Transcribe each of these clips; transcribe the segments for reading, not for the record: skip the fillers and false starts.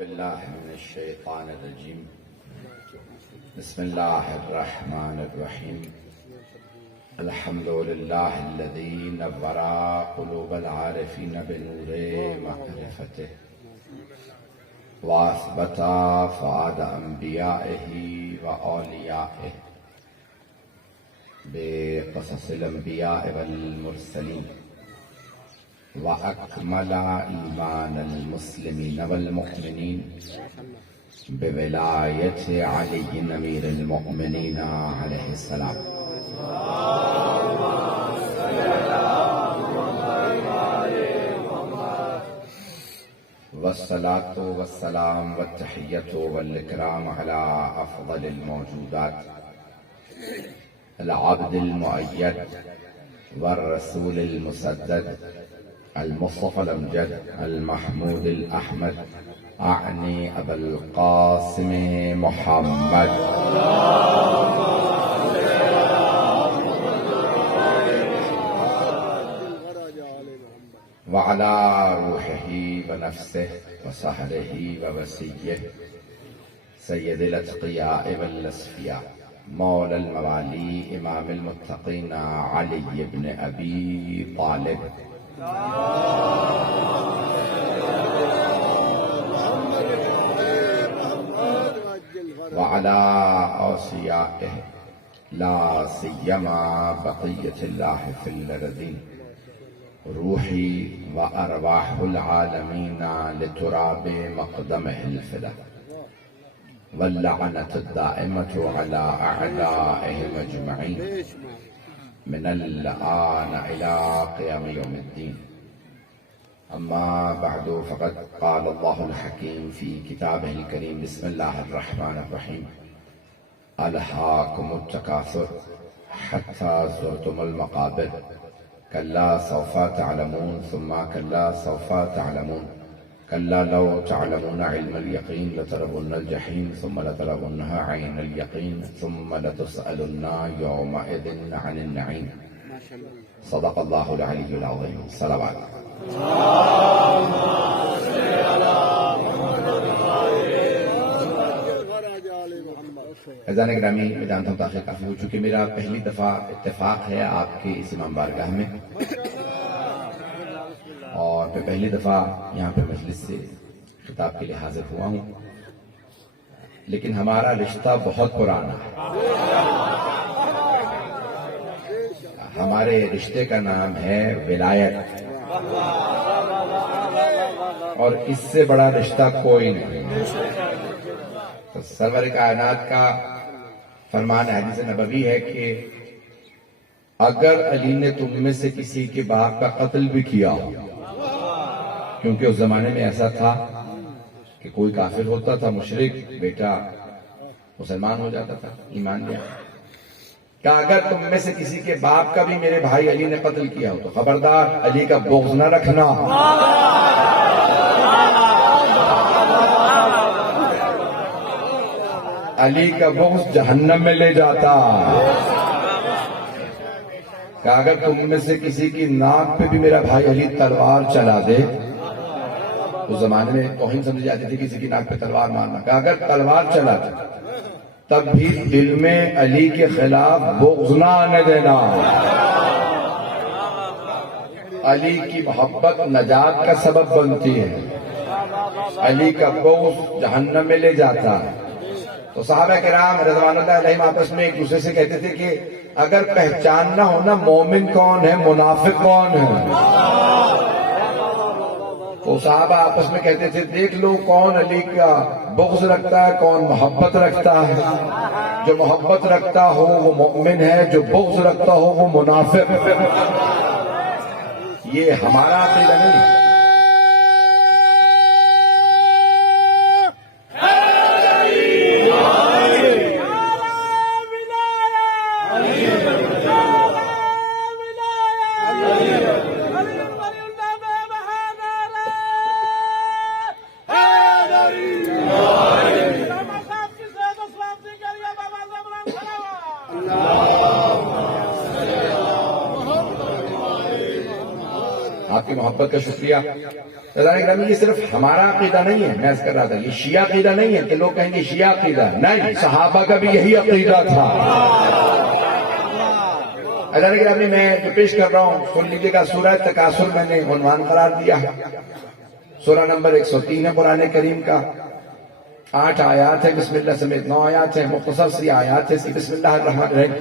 بالله من الشيطان الرجيم بسم الله الرحمن الرحيم الحمد لله الذي نور قلوب العارفين بنور معرفته وأثبت فؤاد أنبيائه وأوليائه بقصص الأنبياء والمرسلين وأكمل إيمان المسلمين والمؤمنين بولاية علي أمير المؤمنين عليه السلام. والصلاة والسلام والتحية والإكرام على أفضل الموجودات العبد المؤيد والرسول المسدد المصطفى الأمجد المحمود الأحمد أعني أبا القاسم محمد وعلى روحه ونفسه وسهره ووسيه سيد الأتقياء والأصفياء مولى الموالي إمام المتقين علي بن أبي طالب وعلى أوصيائه لا سيما بقية الله في الأرضين روحي وأرواح العالمين لتراب مقدمه الفدا واللعنة الدائمة على أعدائهم أجمعين من الآن إلى قيام يوم الدين. أما بعد فقد قال الله الحكيم في كتابه الكريم بسم الله الرحمن الرحيم ألهاكم التكاثر حتى زرتم المقابر كلا سوف تعلمون ثم كلا سوف تعلمون كلا لو تعلمون علم اليقين لترون الجحيم ثم لترونها عين اليقين ثم لتسألن يومئذ عن النعيم. صدق الله العلي العظيم. صلوات. اذان گرامی میں جانتا ہوں تاخیر کافی ہو چکی میرا پہلی دفعہ اتفاق ہے آپ کے اس امام بارگاہ میں اور میں پہلی دفعہ یہاں پہ مجلس سے خطاب کے لیے حاضر ہوا ہوں لیکن ہمارا رشتہ بہت پرانا ہے. ہمارے رشتے کا نام ہے ولایت اور اس سے بڑا رشتہ کوئی نہیں. تو سرور کائنات کا فرمان حدیث نبوی ہے کہ اگر علی نے تم میں سے کسی کے باپ کا قتل بھی کیا ہو، کیونکہ اس زمانے میں ایسا تھا کہ کوئی کافر ہوتا تھا مشرک بیٹا مسلمان ہو جاتا تھا ایمان لیا، کہ اگر تم میں سے کسی کے باپ کا بھی میرے بھائی علی نے قتل کیا ہو تو خبردار علی کا بغض نہ رکھنا. علی کا بغض جہنم میں لے جاتا. کہ اگر تم میں سے کسی کی ناک پہ بھی میرا بھائی علی تلوار چلا دے، اس زمانے میں توہین سمجھی جاتی تھی کسی کی ناک پہ تلوار مارنا، کہ اگر تلوار چلا دے تب بھی دل میں علی کے خلاف بغض نہ آنے دینا. علی کی محبت نجات کا سبب بنتی ہے، علی کا بغض جہنم میں لے جاتا ہے. تو صحابہ کرام رضوان اللہ علیہم آپس میں ایک دوسرے سے کہتے تھے کہ اگر پہچاننا ہو نا مومن کون ہے منافق کون ہے، تو صحابہ آپس میں کہتے تھے دیکھ لو کون علی کا بغض رکھتا ہے کون محبت رکھتا ہے. جو محبت رکھتا ہو وہ مومن ہے، جو بغض رکھتا ہو وہ منافق. یہ ہمارا عقیدہ نہیں. آپ کی محبت کا شکریہ. یہ صرف ہمارا عقیدہ نہیں ہے، میں کر رہا تھا یہ شیعہ عقیدہ نہیں ہے کہ لوگ کہیں گے شیعہ عقیدہ، نہیں، صحابہ کا بھی یہی عقیدہ تھا۔ میں جو پیش کر رہا ہوں سن لیجیے گا، سورہ تکاثر میں نے عنوان قرار دیا ہے، سورہ نمبر 103 ہے قرآن کریم کا، 8 آیات ہے، بسم اللہ سمیت 9 آیات ہیں، مختصر سی آیات ہے، بسم اللہ الرحمن الرحیم۔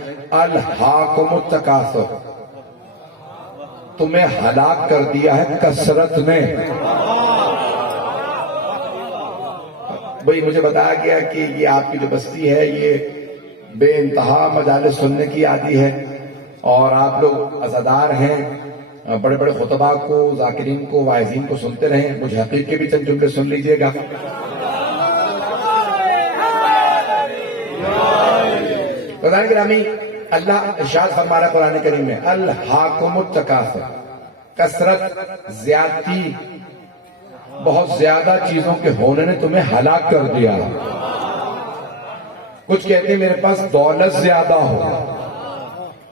الہاکم التکاثر، تمہیں ہلاک کر دیا ہے کثرت نے۔ بھئی مجھے بتایا گیا کہ یہ آپ کی جو بستی ہے یہ بے انتہا مجالس سننے کی عادی ہے، اور آپ لوگ عزادار ہیں، بڑے بڑے خطبہ کو، ذاکرین کو، واعظین کو سنتے رہیں، مجھے حقیق کے بھی چند جملے سن لیجئے گا۔ قرآن گرامی اللہ ارشاد فرما رہا ہے قرآن کریم میں، الہاکم التکاثر، کثرت، زیادتی، بہت زیادہ چیزوں کے ہونے نے تمہیں ہلاک کر دیا۔ کچھ کہتے ہیں میرے پاس دولت زیادہ ہو،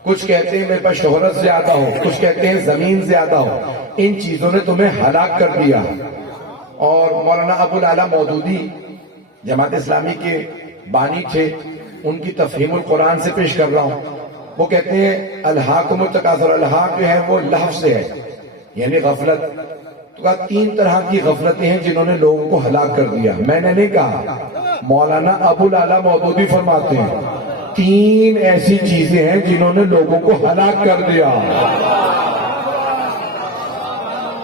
کچھ کہتے ہیں میرے پاس شہرت زیادہ ہو، کچھ کہتے ہیں زمین زیادہ ہو، ان چیزوں نے تمہیں ہلاک کر دیا۔ اور مولانا ابو العلا مودودی جماعت اسلامی کے بانی تھے، ان کی تفہیم القرآن سے پیش کر رہا ہوں۔ وہ کہتے ہیں الہاکم التکاثر، الہاک جو ہے وہ لفظ سے ہے، یعنی غفلت۔ تو کہا 3 طرح کی غفلتیں ہیں جنہوں نے لوگوں کو ہلاک کر دیا، میں نے نہیں کہا، مولانا ابو العلا مودودی فرماتے ہیں 3 ایسی چیزیں ہیں جنہوں نے لوگوں کو ہلاک کر دیا۔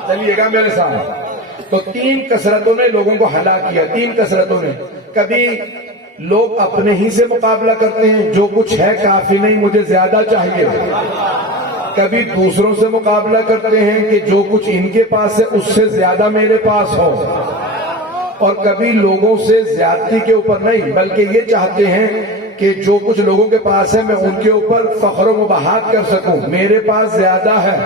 چلیے گا میرے ساتھ، تو 3 کثرتوں نے لوگوں کو ہلاک کیا۔ 3 کثرتوں نے، کبھی لوگ اپنے ہی سے مقابلہ کرتے ہیں، جو کچھ ہے کافی نہیں، مجھے زیادہ چاہیے۔ کبھی دوسروں سے مقابلہ کرتے ہیں کہ جو کچھ ان کے پاس ہے اس سے زیادہ میرے پاس ہو، اور کبھی لوگوں سے زیادتی کے اوپر نہیں بلکہ یہ چاہتے ہیں کہ جو کچھ لوگوں کے پاس ہے میں ان کے اوپر فخر و مباحث کر سکوں، میرے پاس زیادہ ہے۔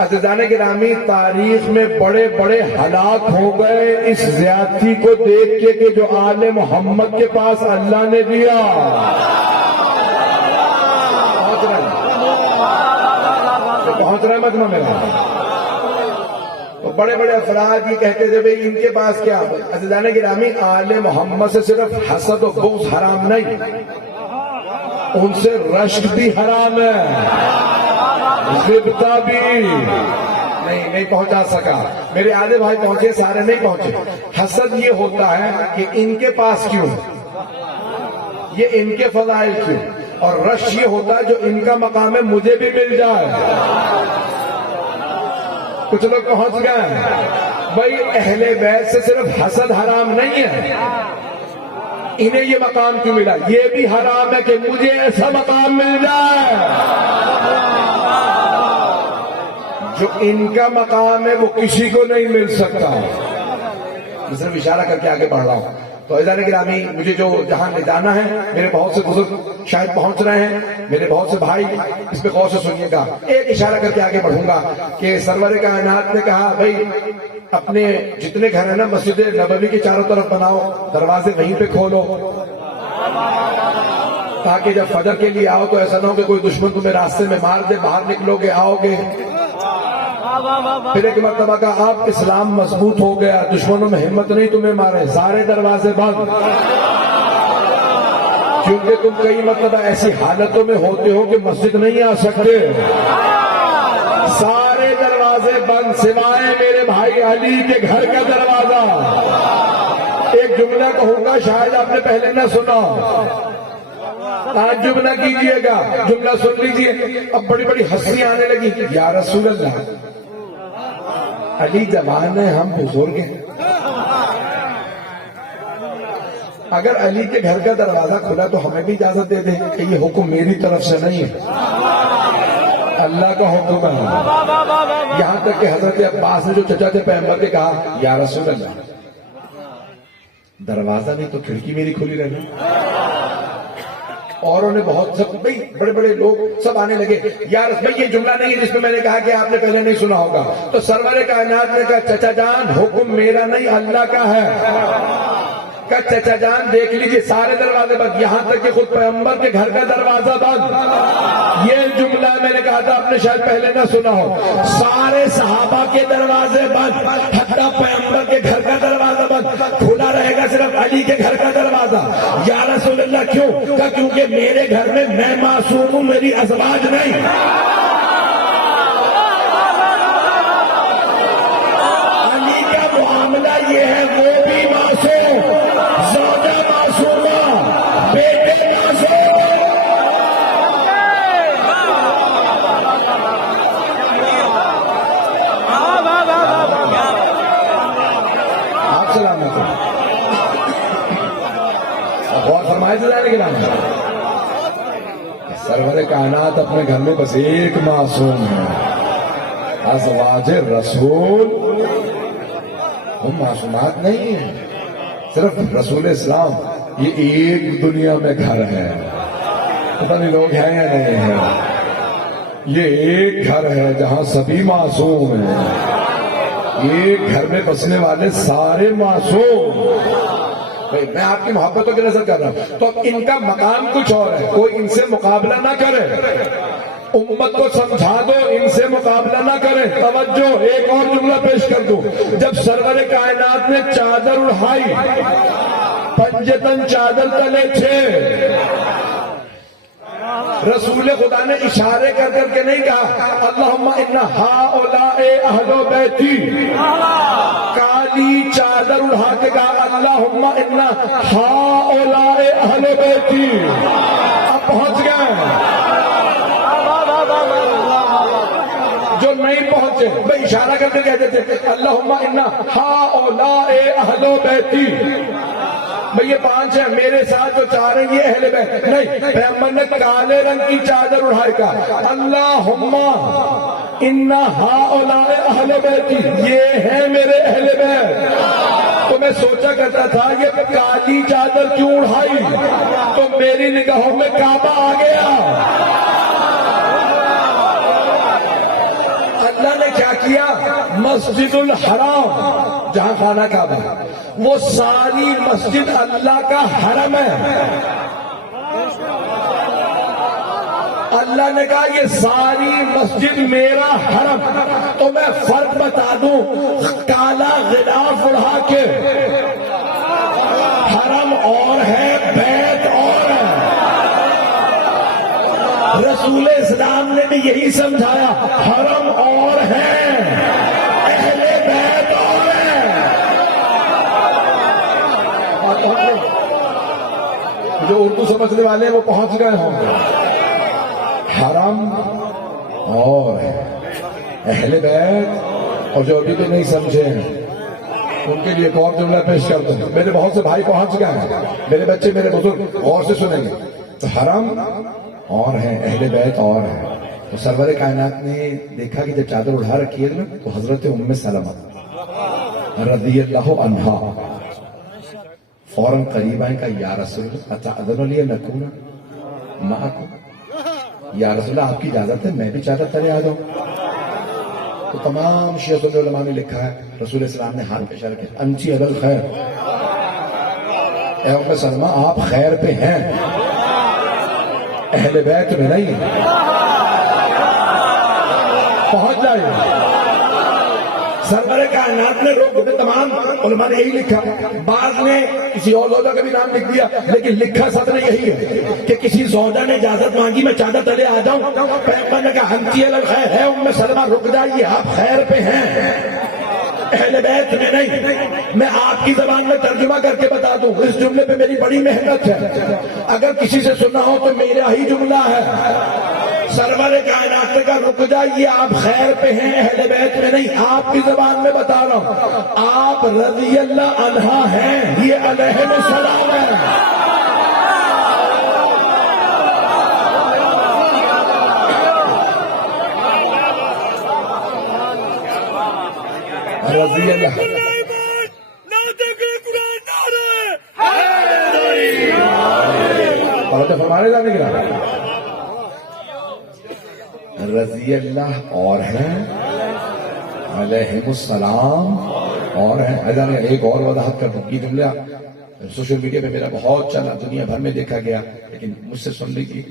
عزیزان گرامی، تاریخ میں بڑے بڑے ہلاک ہو گئے اس زیادتی کو دیکھ کے کہ جو آل محمد کے پاس اللہ نے دیا۔ پہنچ رہے مجمع میں، بڑے بڑے افراد یہ کہتے تھے بھئی ان کے پاس کیا۔ عزیزان گرامی، آل محمد سے صرف حسد و بغض حرام نہیں، ان سے رشک بھی حرام ہے، غبطہ بھی نہیں پہنچا سکا۔ میرے آدھے بھائی پہنچے، سارے نہیں پہنچے۔ حسد یہ ہوتا ہے کہ ان کے پاس کیوں، یہ ان کے فضائل کیوں، اور رش یہ ہوتا ہے جو ان کا مقام ہے مجھے بھی مل جائے۔ کچھ لوگ پہنچ گئے بھائی اہل بیت سے صرف حسد حرام نہیں ہے، انہیں یہ مقام کیوں ملا، یہ بھی حرام ہے کہ مجھے ایسا مقام مل جائے۔ جو ان کا مقام ہے وہ کسی کو نہیں مل سکتا۔ میں صرف اشارہ کر کے آگے بڑھ رہا ہوں۔ تو عزیزان گرامی، مجھے جو جہاں لے جانا ہے، میرے بہت سے بزرگ شاید پہنچ رہے ہیں، میرے بہت سے بھائی اس پہ غور سے سنیے گا۔ ایک اشارہ کر کے آگے بڑھوں گا کہ سرور کائنات نے کہا بھائی اپنے جتنے گھر ہیں نا مسجد نبوی کے چاروں طرف بناؤ، دروازے وہیں پہ کھولو، تاکہ جب فجر کے لیے آؤ تو ایسا نہ ہو کہ کوئی دشمن تمہیں راستے میں مار دے، باہر نکلو گے آؤ گے۔ پھر ایک مرتبہ کا اب اسلام مضبوط ہو گیا، دشمنوں میں ہمت نہیں تمہیں مارے، سارے دروازے بند، کیونکہ تم کئی مرتبہ ایسی حالتوں میں ہوتے ہو کہ مسجد نہیں آ سکتے، سارے دروازے بند سوائے میرے بھائی علی کے گھر کا دروازہ۔ ایک جملہ کہوں گا، شاید آپ نے پہلے نہ سنا، تعجب نہ کیجئے گا، جملہ سن لیجئے۔ اب بڑی بڑی ہنسی آنے لگی، یا رسول اللہ، علی جوان ہے، ہم بزرگ ہیں، اگر علی کے گھر کا دروازہ کھلا تو ہمیں بھی اجازت دے دیں کہ یہ حکم میری طرف سے نہیں ہے، اللہ کا حکم ہے۔ یہاں تک کہ حضرت عباس نے جو چچا تھے پیغمبر کے کہا، یا رسول اللہ، دروازہ نہیں تو کھڑکی میری کھلی رہی۔ اوروں نے بہت سب بڑے بڑے لوگ سب آنے لگے، یار یہ جملہ نہیں ہے جس میں میں نے کہا کہ آپ نے پہلے نہیں سنا ہوگا۔ تو سرور کائنات نے کہا چچا جان حکم میرا نہیں اللہ کا ہے۔ کا چچا جان دیکھ لیجئے سارے دروازے بند، یہاں تک کہ خود پیغمبر کے گھر کا دروازہ بند۔ یہ جملہ میں نے کہا تھا، آپ نے شاید پہلے نہ سنا ہو، سارے صحابہ کے دروازے بند، حتیٰ پیغمبر کے گھر کا دروازہ بند، کھلا رہے گا صرف علی کے گھر کا دروازہ۔ یا رسول اللہ کیوں؟ کہا کیونکہ میرے گھر میں معصوم ہوں، میری ازواج نہیں۔ علی کا معاملہ یہ ہے، وہ بھی معصوم، زوجہ معصومہ، بیٹے معصوم۔ آپ سلامت ہو، غور فرمائے سے جانے کے نام سرور کائنات اپنے گھر میں بس ایک معصوم ہے، ازواج رسول ہم معصومات نہیں ہیں، صرف رسول اسلام یہ ایک دنیا میں گھر ہے، پتہ نہیں لوگ ہیں یا نہیں ہیں، یہ ایک گھر ہے جہاں سبھی معصوم ہیں، ایک گھر میں بسنے والے سارے معصوم۔ میں آپ کی محبتوں کی نظر کر رہا ہوں، تو ان کا مقام کچھ اور ہے، کوئی ان سے مقابلہ نہ کرے، امت کو سمجھا دو، ان سے مقابلہ نہ کریں۔ توجہ، ایک اور جملہ پیش کر دوں، جب سرور کائنات نے چادر اڑائی، پنجتن چادر تلے تھے، رسول خدا نے اشارے کر کر کے نہیں کہا اللہم ان ہؤلاء اہل بیتی، کالی چادر اڑا کے کہا اللہم ان ہؤلاء اہل بیتی۔ اب پہنچ گئے، جو نہیں پہنچے وہ اشارہ کر کے کہتے تھے اللہم ان ہؤلاء اہل بیتی، بھئی یہ 5 ہیں، میرے ساتھ جو 4 ہیں یہ اہل بیت نہیں۔ پیغمبر نے کالے رنگ کی چادر اڑائی کا اللہم ان ہؤلاء اہل بیتی، یہ ہیں میرے اہل بیت۔ تو میں سوچا کرتا تھا یہ کالی چادر کیوں اڑائی، تو میری نگاہوں میں کعبہ آ گیا۔ اللہ نے کیا کیا، مسجد الحرام جہاں خانہ کعبہ، وہ ساری مسجد اللہ کا حرم ہے۔ اللہ نے کہا یہ ساری مسجد میرا حرم۔ تو میں فرق بتا دوں، کالا غلاف اڑا کے حرم اور ہے، بیت اور ہے۔ رسول اسلام نے بھی یہی سمجھایا، حرم اور ہے، اہل بیت اور ہے۔ جو اردو سمجھنے والے ہیں وہ پہنچ گئے ہوں گے، حرم اور ہے، اہل بیت۔ اور جو ابھی بھی نہیں سمجھے ہیں ان کے لیے ایک اور جملہ پیش کر دوں، میرے بہت سے بھائی پہنچ گئے ہیں، میرے بچے میرے بزرگ غور سے سنیں گے۔ تو حرم اور ہے، اہل بیت اور ہے۔ تو سرور کائنات نے دیکھا کہ جب چادر اڑا رکھی ہے نا، تو حضرت ام سلمہ رضی اللہ عنہا فوراً قریب آئیں، کہا یا رسول اللہ اتأذن لی ان اکون معکم، یا رسول اللہ آپ کی اجازت ہے میں بھی چادر تلے آ جاؤں؟ تو تمام شیعہ علماء نے لکھا ہے، رسول اسلام نے ہاتھ پہ اشارہ کیا انتی علی الخیر، اے ام سلمہ آپ خیر پہ ہیں، اہل بیت میں نہیں۔ پہنچ جائے، سرور کائنات نے روک دے، تمام علماء نے یہی لکھا، بعض نے کسی اور زوجہ کا بھی نام لکھ دیا، لیکن لکھا سب نے یہی ہے کہ کسی زوجہ نے اجازت مانگی میں چادر تلے آ جاؤں، پیغمبر نے کہا انتی علی الخیر، ہے ام سلمہ رک جائیے، آپ خیر پہ ہیں، اہل بیت میں نہیں۔ میں آپ کی زبان میں ترجمہ کر کے بتا دوں، اس جملے پہ میری بڑی محنت ہے، اگر کسی سے سننا ہو تو میرا ہی جملہ ہے۔ سرور کائنات کا رک جائیے، آپ خیر پہ ہیں، اہل بیت میں نہیں، آپ کی زبان میں بتا رہا ہوں، آپ رضی اللہ عنہا ہیں، یہ علیہ السلام ہے۔ رضی اللہ فرمانے جانے کے رضی اللہ اور ہیں، علیہ السلام اور ہیں۔ ایک اور وضاحت کر دوں، یہ جملہ سوشل میڈیا پہ میرا بہت چلا، دنیا بھر میں دیکھا گیا، لیکن مجھ سے سن لیجیے،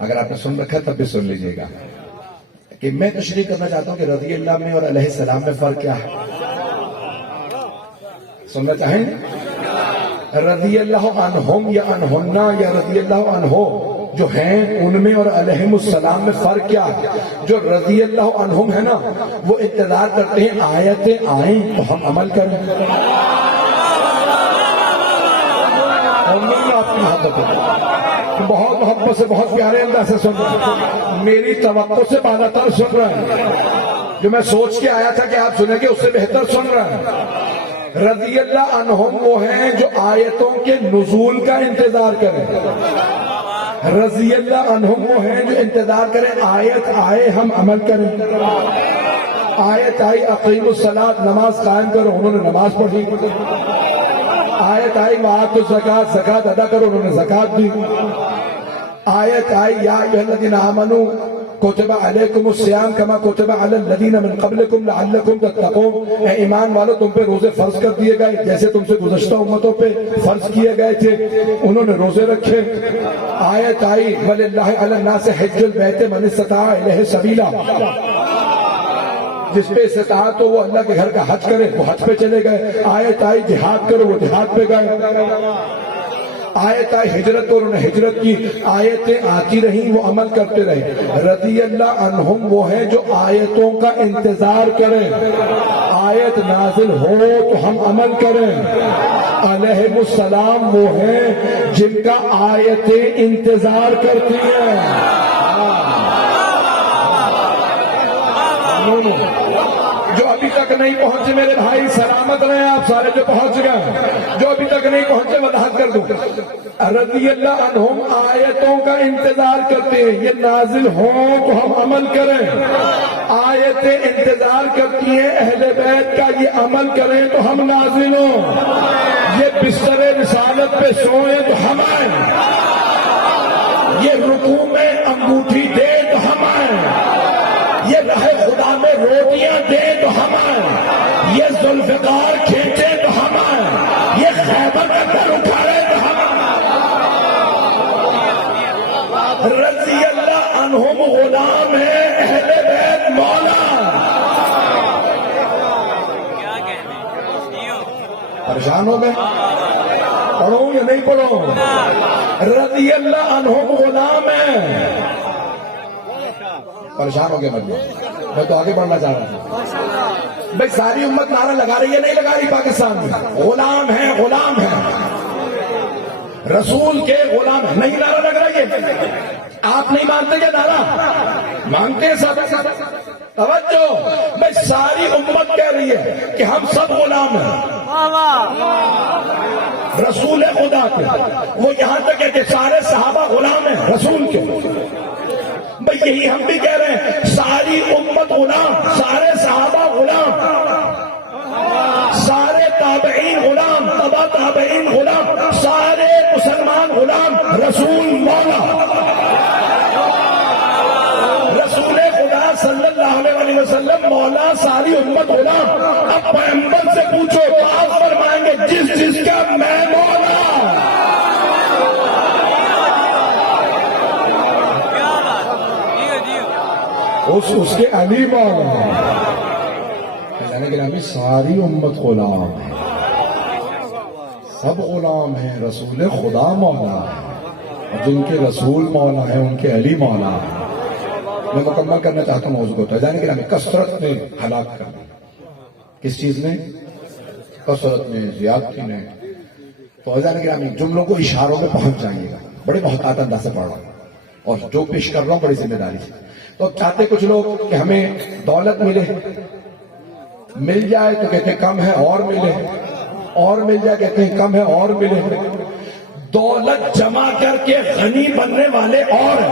اگر آپ نے سن رکھا تب بھی سن لیجیے گا کہ میں تشریح کرنا چاہتا ہوں کہ رضی اللہ میں اور علیہ السلام میں فرق کیا ہے. سننا چاہیں؟ رضی اللہ عنہم یا عنہنہ یا رضی اللہ عنہ جو ہیں ان میں اور علیہم السلام میں فرق کیا ہے؟ جو رضی اللہ عنہم ہے نا وہ انتظار کرتے ہیں آیتیں آئیں تو ہم عمل کریں. آپ کی محبت ہے، بہت محبت سے بہت پیارے انداز سے سن رہے ہیں، میری توقع سے بالا تر سن رہے ہیں، جو میں سوچ کے آیا تھا کہ آپ سنیں گے اس سے بہتر سن رہے ہیں. رضی اللہ عنہم وہ ہیں جو آیتوں کے نزول کا انتظار کریں. رضی اللہ عنہم وہ ہیں جو انتظار کریں آیت آئے ہم عمل کریں. آیت آئی اقیم الصلاۃ نماز قائم کرو، انہوں نے نماز پڑھی. آیت آئی وآتوا الزکاۃ زکات ادا کرو، انہوں نے زکات دی. آیت آئی یا ایھا الذین آمنوا کتب علیکم الصیام کما کتب علی الذین من قبلکم لعلکم تتقون، اے ایمان والو تم پہ روزے فرض کر دیے گئے جیسے تم سے گزشتہ امتوں پہ فرض کیے گئے تھے، انہوں نے روزے رکھے. آیت آئی وللہ علی الناس حج البیت من استطاع الیہ سبیلا، جس پہ استطاعت ہو وہ اللہ کے گھر کا حج کرے، وہ حج پہ چلے گئے. آیت آئی جہاد کرو، وہ جہاد پہ گئے. آیت آئی ہجرت کرو، انہوں نے ہجرت کی. آیتیں آتی رہیں وہ عمل کرتے رہے. رضی اللہ عنہم وہ ہیں جو آیتوں کا انتظار کریں، آیت نازل ہو تو ہم عمل کریں. علیہم السلام وہ ہیں جن کا آیتیں انتظار کرتی ہیں. جو ابھی تک نہیں پہنچے میرے بھائی سلامت رہے، آپ سارے جو پہنچ گئے، جو ابھی تک نہیں پہنچے وضاحت کر دوں. رضی اللہ عنہم آیتوں کا انتظار کرتے ہیں، یہ نازل ہوں تو ہم عمل کریں. آیتیں انتظار کرتی ہیں اہل بیت کا، یہ عمل کریں تو ہم نازل ہوں. یہ بستر رسالت پہ سوئیں تو ہم آئیں، یہ رکوع میں انگوٹھی دے تو ہم آئیں، یہ رہے خدا میں روٹیاں دے تو ہم آئیں، یہ ذوالفقار کھینچے تو ہم آئیں، یہ خیبر کا گھر اٹھائے تو ہم آئیں. رضی اللہ عنہم غلام ہے، اہل بیت مولا. پریشان ہو گئے؟ پڑھوں یا نہیں پڑھوں؟ رضی اللہ عنہم غلام ہے. پریشان ہو گئے مطلب میں تو آگے بڑھنا چاہ رہا تھا. بھائی ساری امت نعرہ لگا رہی ہے نہیں لگا رہی؟ پاکستان میں غلام ہے، غلام ہے، رسول کے غلام ہے. نہیں نعرہ لگ رہی ہے؟ آپ نہیں مانتے کیا نعرہ؟ مانتے ہیں سب. توجہ، بھائی ساری امت کہہ رہی ہے کہ ہم سب غلام ہیں رسول خدا کے. وہ یہاں تک ہے کہ سارے صحابہ غلام ہیں رسول کے. بھئی یہی ہم بھی کہہ رہے ہیں، ساری امت غلام، سارے صحابہ غلام، سارے تابعین غلام، تبع تابعین غلام، سارے مسلمان غلام، رسول مولا، رسول خدا صلی اللہ علیہ وسلم مولا، ساری امت غلام. اب پیغمبر سے پوچھو تو آپ فرمائیں گے جس جس کا میں مولا. اس کے علی مولا ہے، لیکن ساری امت غلام ہے، سب غلام ہیں. رسول خدا مولا ہے، اور جن کے رسول مولا ہے ان کے علی مولا ہے. میں مکمل کرنا چاہتا ہوں موضوع کو. جانے کے نام کثرت نے ہلاک کرنا. کس چیز نے؟ کثرت میں، زیادتی نے. تو جانے کے نام جملوں کو اشاروں میں پہنچ جائیے گا. بڑے محتاط انداز سے پڑھ رہا ہوں اور جو پیش کر رہا ہوں بڑی ذمہ داری سے. تو چاہتے کچھ لوگ کہ ہمیں دولت مل جائے تو کہتے ہیں کم ہے اور ملے، اور مل جائے کہتے ہیں کم ہے اور ملے. دولت جمع کر کے غنی بننے والے اور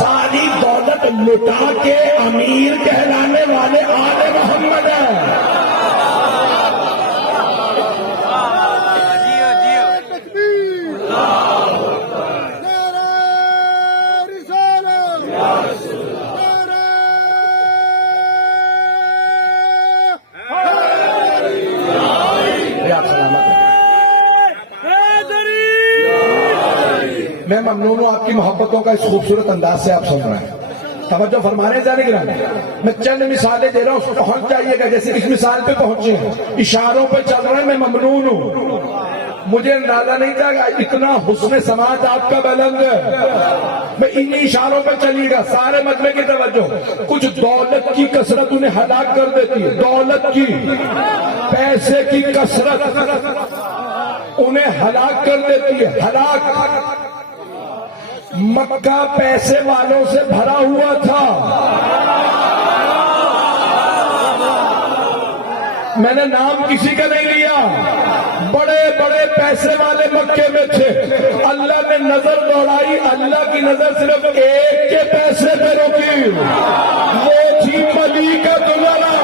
ساری دولت لٹا کے امیر کہلانے والے آل محمد ہیں. میں ممنون ہوں آپ کی محبتوں کا اس خوبصورت انداز سے آپ سن رہے ہیں. توجہ فرما رہے ہیں جانے گرامی. میں چند مثالیں دے رہا ہوں, پہنچ جائیے گا. جیسے اس مثال پہ پہنچے ہیں, اشاروں پہ چل رہے ہیں, میں ممنون ہوں. مجھے اندازہ نہیں تھا اتنا حسن سماعت آپ کا بلند ہے. میں انہی اشاروں پہ چلیے گا. سارے مجمع کی توجہ. کچھ دولت کی کثرت انہیں ہلاک کر دیتی ہے. دولت کی, پیسے کی کثرت انہیں ہلاک کر دیتی ہے. ہلاک. مکہ پیسے والوں سے بھرا ہوا تھا. میں نے نام کسی کا نہیں لیا. بڑے بڑے پیسے والے مکے میں تھے. اللہ نے نظر دوڑائی. اللہ کی نظر صرف ایک کے پیسے پہ روکی. وہ تھی ملیکہ دلہا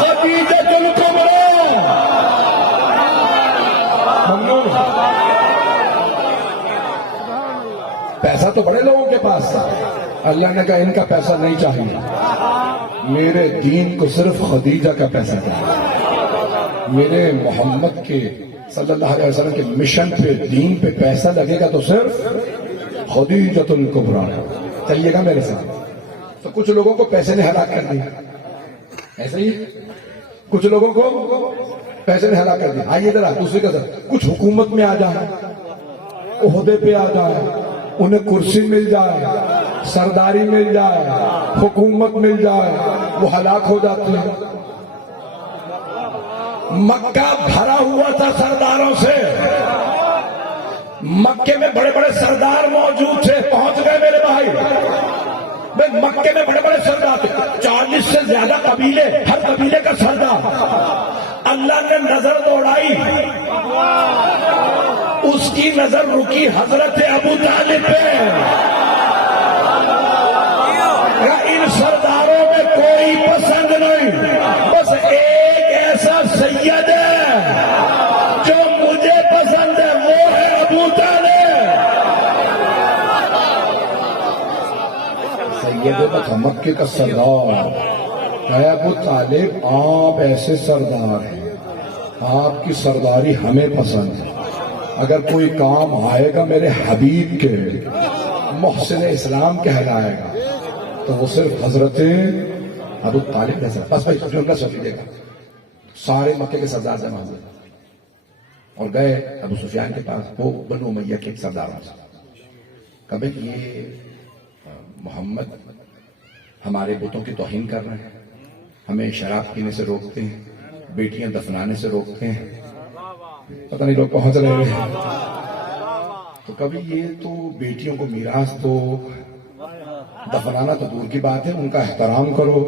خدیجہ الکبریٰ. ممنون. پیسہ تو بڑے لوگوں کے پاس تھا. اللہ نے کہا ان کا پیسہ نہیں چاہیے, میرے دین کو صرف خدیجہ کا پیسہ چاہیے. میرے محمد کے صلی اللہ علیہ وسلم کے مشن پہ, دین پہ پیسہ لگے گا تو صرف خدیجہ الکبریٰ. چلیے گا میرے ساتھ. تو کچھ لوگوں کو پیسے نے ہلاک کر دیا. ایسا ہی کچھ لوگوں کو پیسے نے ہلاک کر دیا. آئیے ذرا دوسری کا ذرا. کچھ حکومت میں آ جائے, عہدے پہ آ جائے, انہیں کرسی مل جائے, سرداری مل جائے, حکومت مل جائے, وہ ہلاک ہو جاتے ہیں. مکہ بھرا ہوا تھا سرداروں سے. مکے میں بڑے بڑے سردار موجود تھے. پہنچ گئے میرے بھائی. مکے میں بڑے بڑے سردار تھے. 40 سے زیادہ قبیلے, ہر قبیلے کا سردار. اللہ نے نظر دوڑائی. اس کی نظر رکی حضرت ابو طالب پہ. ان سرداروں میں کوئی پسند نہیں, بس ایک ایسا سید ہے جو مجھے پسند ہے, وہ ہے ابو طالب. سید مکے کا سردار ہے ابو طالب. آپ ایسے سردار ہیں, آپ کی سرداری ہمیں پسند ہے. اگر کوئی کام آئے گا میرے حبیب کے, محسن اسلام کہلائے گا, تو وہ صرف حضرت ابو طالب کا سردار. بس بھائی جملہ سن لیجیے گا. سارے مکے کے سردار جمع ہوئے اور گئے ابو سفیان کے پاس. وہ بنو امیہ کے سرداروں سے. کبھی یہ محمد ہمارے بتوں کی توہین کر رہے ہیں, ہمیں شراب پینے سے روکتے ہیں, بیٹیاں دفنانے سے روکتے ہیں. پتہ نہیں لوگ پہنچ رہے ہیں. تو کبھی یہ تو بیٹیوں کو میراث دو, دفنانا تو دور کی بات ہے, ان کا احترام کرو,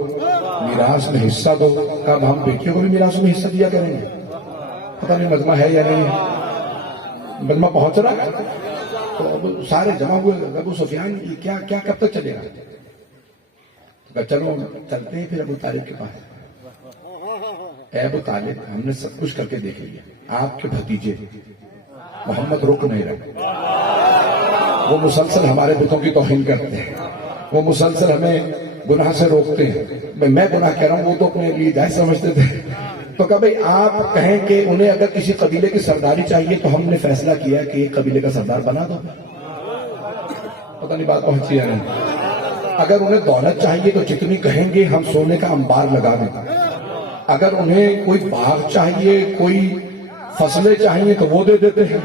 میراث میں حصہ دو. کب ہم بیٹیوں کو بھی میراث میں حصہ دیا کریں گے؟ پتہ نہیں مجمع ہے یا نہیں. مجمع پہنچ رہا ہے. تو اب سارے جمع ہوئے. ابو سفیان کیا کب تک چلے گا؟ چلو چلتے ہیں پھر ابو طالب کے پاس. اے ابو طالب, ہم نے سب کچھ کر کے دیکھ لیا. آپ کے بھتیجے محمد رک نہیں رہے. وہ مسلسل ہمارے بتوں کی توہین کرتے ہیں, وہ مسلسل ہمیں گناہ سے روکتے ہیں. میں گناہ کہہ رہا ہوں, وہ تو اپنے لیے جائز سمجھتے تھے. تو کہ بھئی آپ کہیں کہ انہیں اگر کسی قبیلے کی سرداری چاہیے تو ہم نے فیصلہ کیا کہ ایک قبیلے کا سردار بنا دو. پتہ نہیں بات پہنچی یا نہیں. اگر انہیں دولت چاہیے تو جتنی کہیں گے ہم سونے کا انبار لگا دیں. اگر انہیں کوئی باغ چاہیے, کوئی فصلیں چاہیے تو وہ دے دیتے ہیں.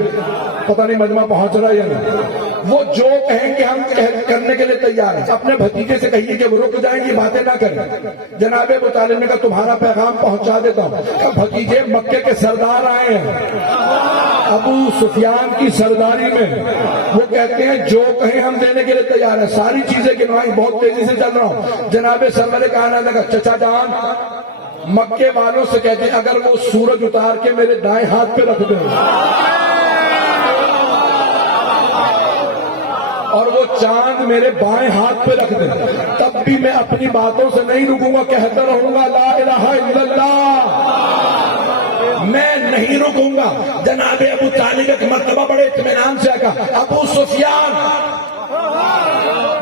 پتہ نہیں مجمع پہنچ رہا یا نہیں. وہ جو کہیں گے ہم کرنے کے لیے تیار ہیں. اپنے بھتیجے سے کہیے کہ وہ رک جائیں, گی باتیں نہ کریں. جناب ابو طالب نے کہا تمہارا پیغام پہنچا دیتا ہوں. بھتیجے مکے کے سردار آئے ہیں ابو سفیان کی سرداری میں. وہ کہتے ہیں جو کہیں ہم دینے کے لیے تیار ہیں. ساری چیزیں گنوائی. بہت تیزی سے چل رہا ہوں. جناب سرور کائنات لگا چچا جان مکے والوں سے کہتے ہیں اگر وہ سورج اتار کے میرے دائیں ہاتھ پہ رکھ دیں اور وہ چاند میرے بائیں ہاتھ پہ رکھ دیں, تب بھی میں اپنی باتوں سے نہیں رکوں گا. کہتا رہوں گا لا الہ الا اللہ, میں نہیں رکوں گا. جناب ابو طالب ایک مرتبہ بڑے اطمینان سے کہا ابو سفیان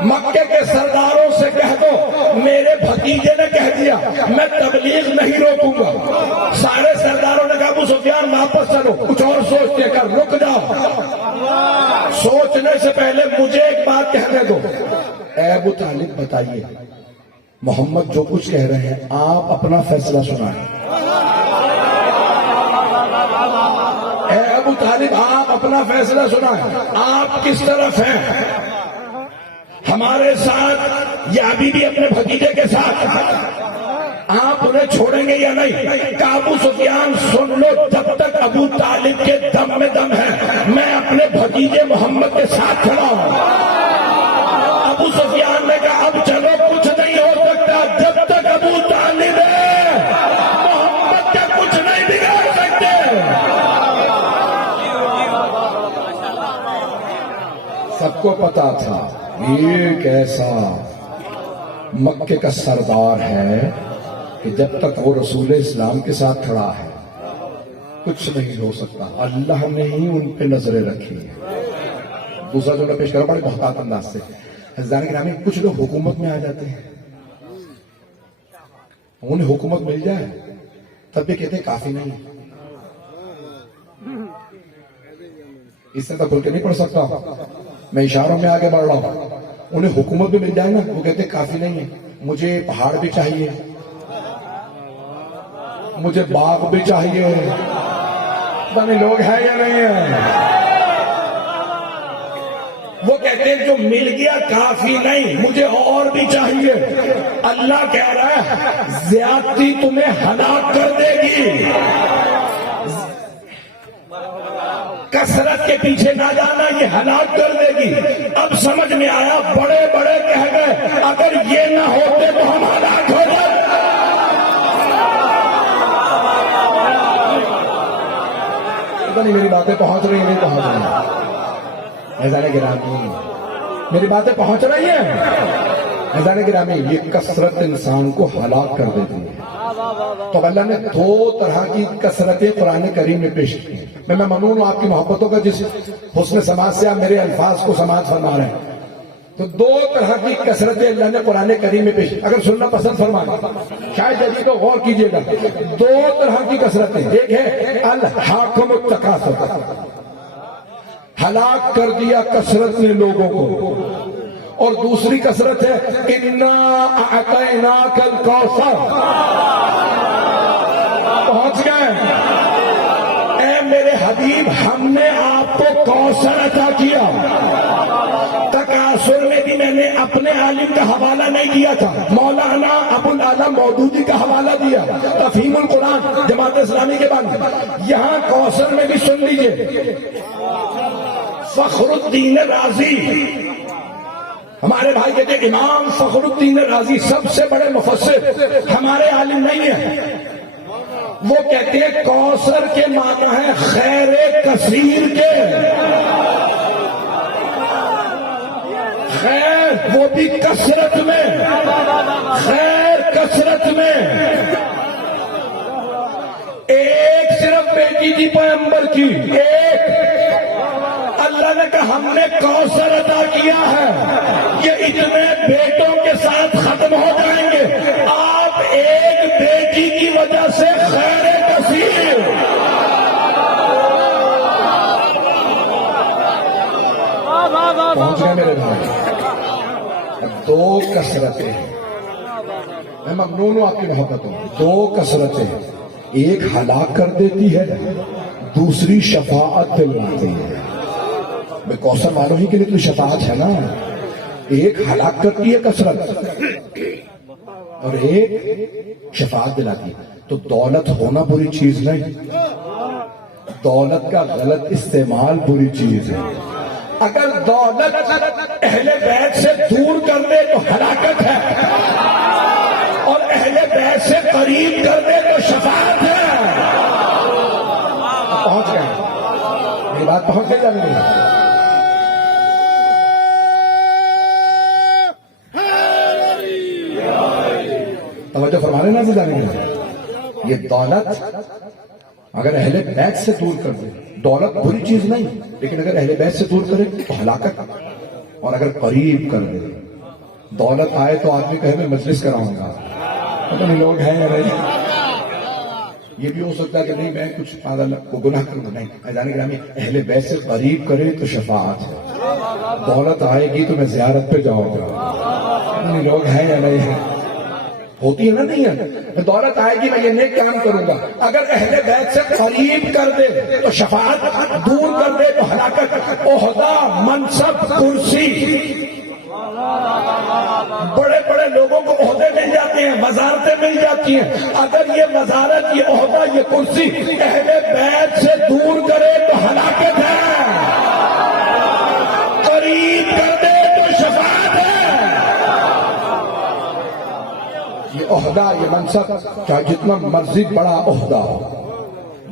مکے کے سرداروں سے کہہ دو میرے بھتیجے نے کہہ دیا میں تبلیغ نہیں روکوں گا. سارے سرداروں نے کہا ابو ابو سفیان واپس چلو، کچھ اور سوچتے کر، رک جاؤ، سوچنے سے پہلے مجھے ایک بات کہنے دو۔ اے ابو طالب بتائیے، محمد جو کچھ کہہ رہے ہیں آپ اپنا فیصلہ سنائیں۔ اے ابو طالب آپ اپنا فیصلہ سنائیں، آپ کس طرف ہیں؟ ہمارے ساتھ یا ابھی بھی اپنے بھتیجے کے ساتھ؟ آپ انہیں چھوڑیں گے یا نہیں؟ کہ ابو سفیان سن لو، جب تک ابو طالب کے دم میں دم ہے میں اپنے بھتیجے محمد کے ساتھ کھڑا ہوں۔ ابو سفیان نے کہا اب چلو، کچھ نہیں ہو سکتا جب تک ابو طالب ہے، محمد کا کچھ نہیں بگاڑ سکتے۔ سب کو پتا تھا ایک ایسا مکے کا سردار ہے کہ جب تک وہ رسول اسلام کے ساتھ کھڑا ہے کچھ نہیں ہو سکتا، اللہ نے ہی ان پہ نظریں رکھی ہیں۔ دوسرا جملہ پیش کرو بڑے محتاط انداز سے۔ حضرت گرامی کچھ لوگ حکومت میں آ جاتے ہیں، انہیں حکومت مل جائے تب بھی کہتے ہیں کافی نہیں، اس سے تو کھل کے نہیں پڑھ سکتا، میں اشاروں میں آگے بڑھ رہا ہوں۔ انہیں حکومت بھی مل جائے نا، وہ کہتے ہیں کافی نہیں ہے، مجھے پہاڑ بھی چاہیے، مجھے باغ بھی چاہیے، بنے لوگ ہیں یا نہیں ہیں؟ وہ کہتے ہیں جو مل گیا کافی نہیں، مجھے اور بھی چاہیے۔ اللہ کہہ رہا ہے زیادتی تمہیں ہلاک کر دے گی، کثرت کے پیچھے نہ جانا، یہ ہلاک کر دے گی۔ اب سمجھ میں آیا، بڑے بڑے کہہ گئے اگر یہ نہ ہوتے تو ہم ہلاک ہو جاتے۔ نہیں میری باتیں پہنچ رہی ہیں نہیں پہنچ رہی ہیں؟ عزیزان گرامی میری باتیں پہنچ رہی ہیں؟ عزیزان گرامی یہ کثرت انسان کو ہلاک کر دیتی ہے۔ تو اللہ نے دو طرح کی کثرتیں قرآن کریم میں پیش کی ہیں۔ میں ممنون ہوں آپ کی محبتوں کا، جس حسن سماعت سے آپ میرے الفاظ کو سماعت فرما رہے ہیں۔ تو دو طرح کی کثرتیں اللہ نے قرآن کریم میں پیش، اگر سننا پسند فرمائیں شاید جدید کو غور کیجئے گا۔ دو طرح کی کثرتیں، ایک ہے الحاکم التکاثر، ہلاک کر دیا کثرت نے لوگوں کو، اور دوسری کثرت ہے انا اعطیناک الکوثر، پہنچ گئے اے میرے حبیب ہم نے آپ کو کوثر عطا کیا۔ تکاثر میں بھی میں نے اپنے عالم کا حوالہ نہیں دیا تھا، مولانا ابو الاعلی مودودی کا حوالہ دیا، تفہیم القرآن جماعت اسلامی کے بعد۔ یہاں کوثر میں بھی سن لیجئے، فخر الدین رازی ہمارے بھائی کہتے ہیں امام فخر الدین رازی سب سے بڑے مفسر، ہمارے عالم نہیں ہیں، وہ کہتے ہیں کوثر کے معنی ہے خیر کثیر کے، خیر وہ بھی کثرت میں، خیر کثرت میں۔ ایک صرف بیٹی تھی پیغمبر کی، ایک، اللہ نے کہا ہم نے کوثر عطا کیا ہے، یہ اتنے بیٹوں کے ساتھ ختم ہو جائیں گے، آپ ایک بیٹی کی وجہ سے خیر کثیر۔ پہنچ گئے میرے بھائی، دو کثرتیں، میں ممنون ہوں آپ کی محبتوں، دو کثرتیں، ایک ہلاک کر دیتی ہے، دوسری شفاعت دلواتی ہے۔ میں کوثر والوں ہی کے لیے تو شفاعت ہے نا، ایک ہلاک کرتی ہے کثرت اور ایک شفاعت دلاتی ہے۔ تو دولت ہونا بری چیز نہیں، دولت کا غلط استعمال بری چیز ہے۔ اگر دولت اہل بیت سے دور کر دے تو ہلاکت ہے، اور اہل بیت سے قریب کر دے تو شفاعت ہے۔ پہنچ گئے میری بات، پہنچ گئی جا رہی ہے؟ توجہ فرما لینا جانے گے، یہ دولت اگر اہل بیت سے دور کر دے، دولت بری چیز نہیں، لیکن اگر اہل بیت سے دور کرے تو ہلاکت، اور اگر قریب کر دے، دولت آئے تو آدمی کہے میں مجلس کراؤں گا، پتہ نہیں لوگ ہیں یا نہیں، یہ بھی ہو سکتا ہے کہ نہیں میں کچھ کو گناہ کروں گا، نہیں، عزیزان گرامی اہل بیت سے قریب کرے تو شفاعت ہے، دولت آئے گی تو میں زیارت پہ جاؤں گا، لوگ ہیں یا نہیں ہیں، ہوتی ہے نا، نہیں ہے، دولت آئے گی میں یہ نیک کام کروں گا، اگر اہل بیت سے قریب کر دے تو شفاعت، دور کر دے تو ہلاکت، عہدہ، منصب، کرسی، بڑے بڑے لوگوں کو عہدے مل جاتے ہیں، وزارتیں مل جاتی ہیں، اگر یہ وزارت، یہ عہدہ، یہ کرسی اہل بیت سے دور کرے تو ہلاکت ہے، قریب کر دے تو شفاعت ہے۔ یہ عہدہ، یہ منصب، چاہے جتنا مرضی بڑا عہدہ ہو،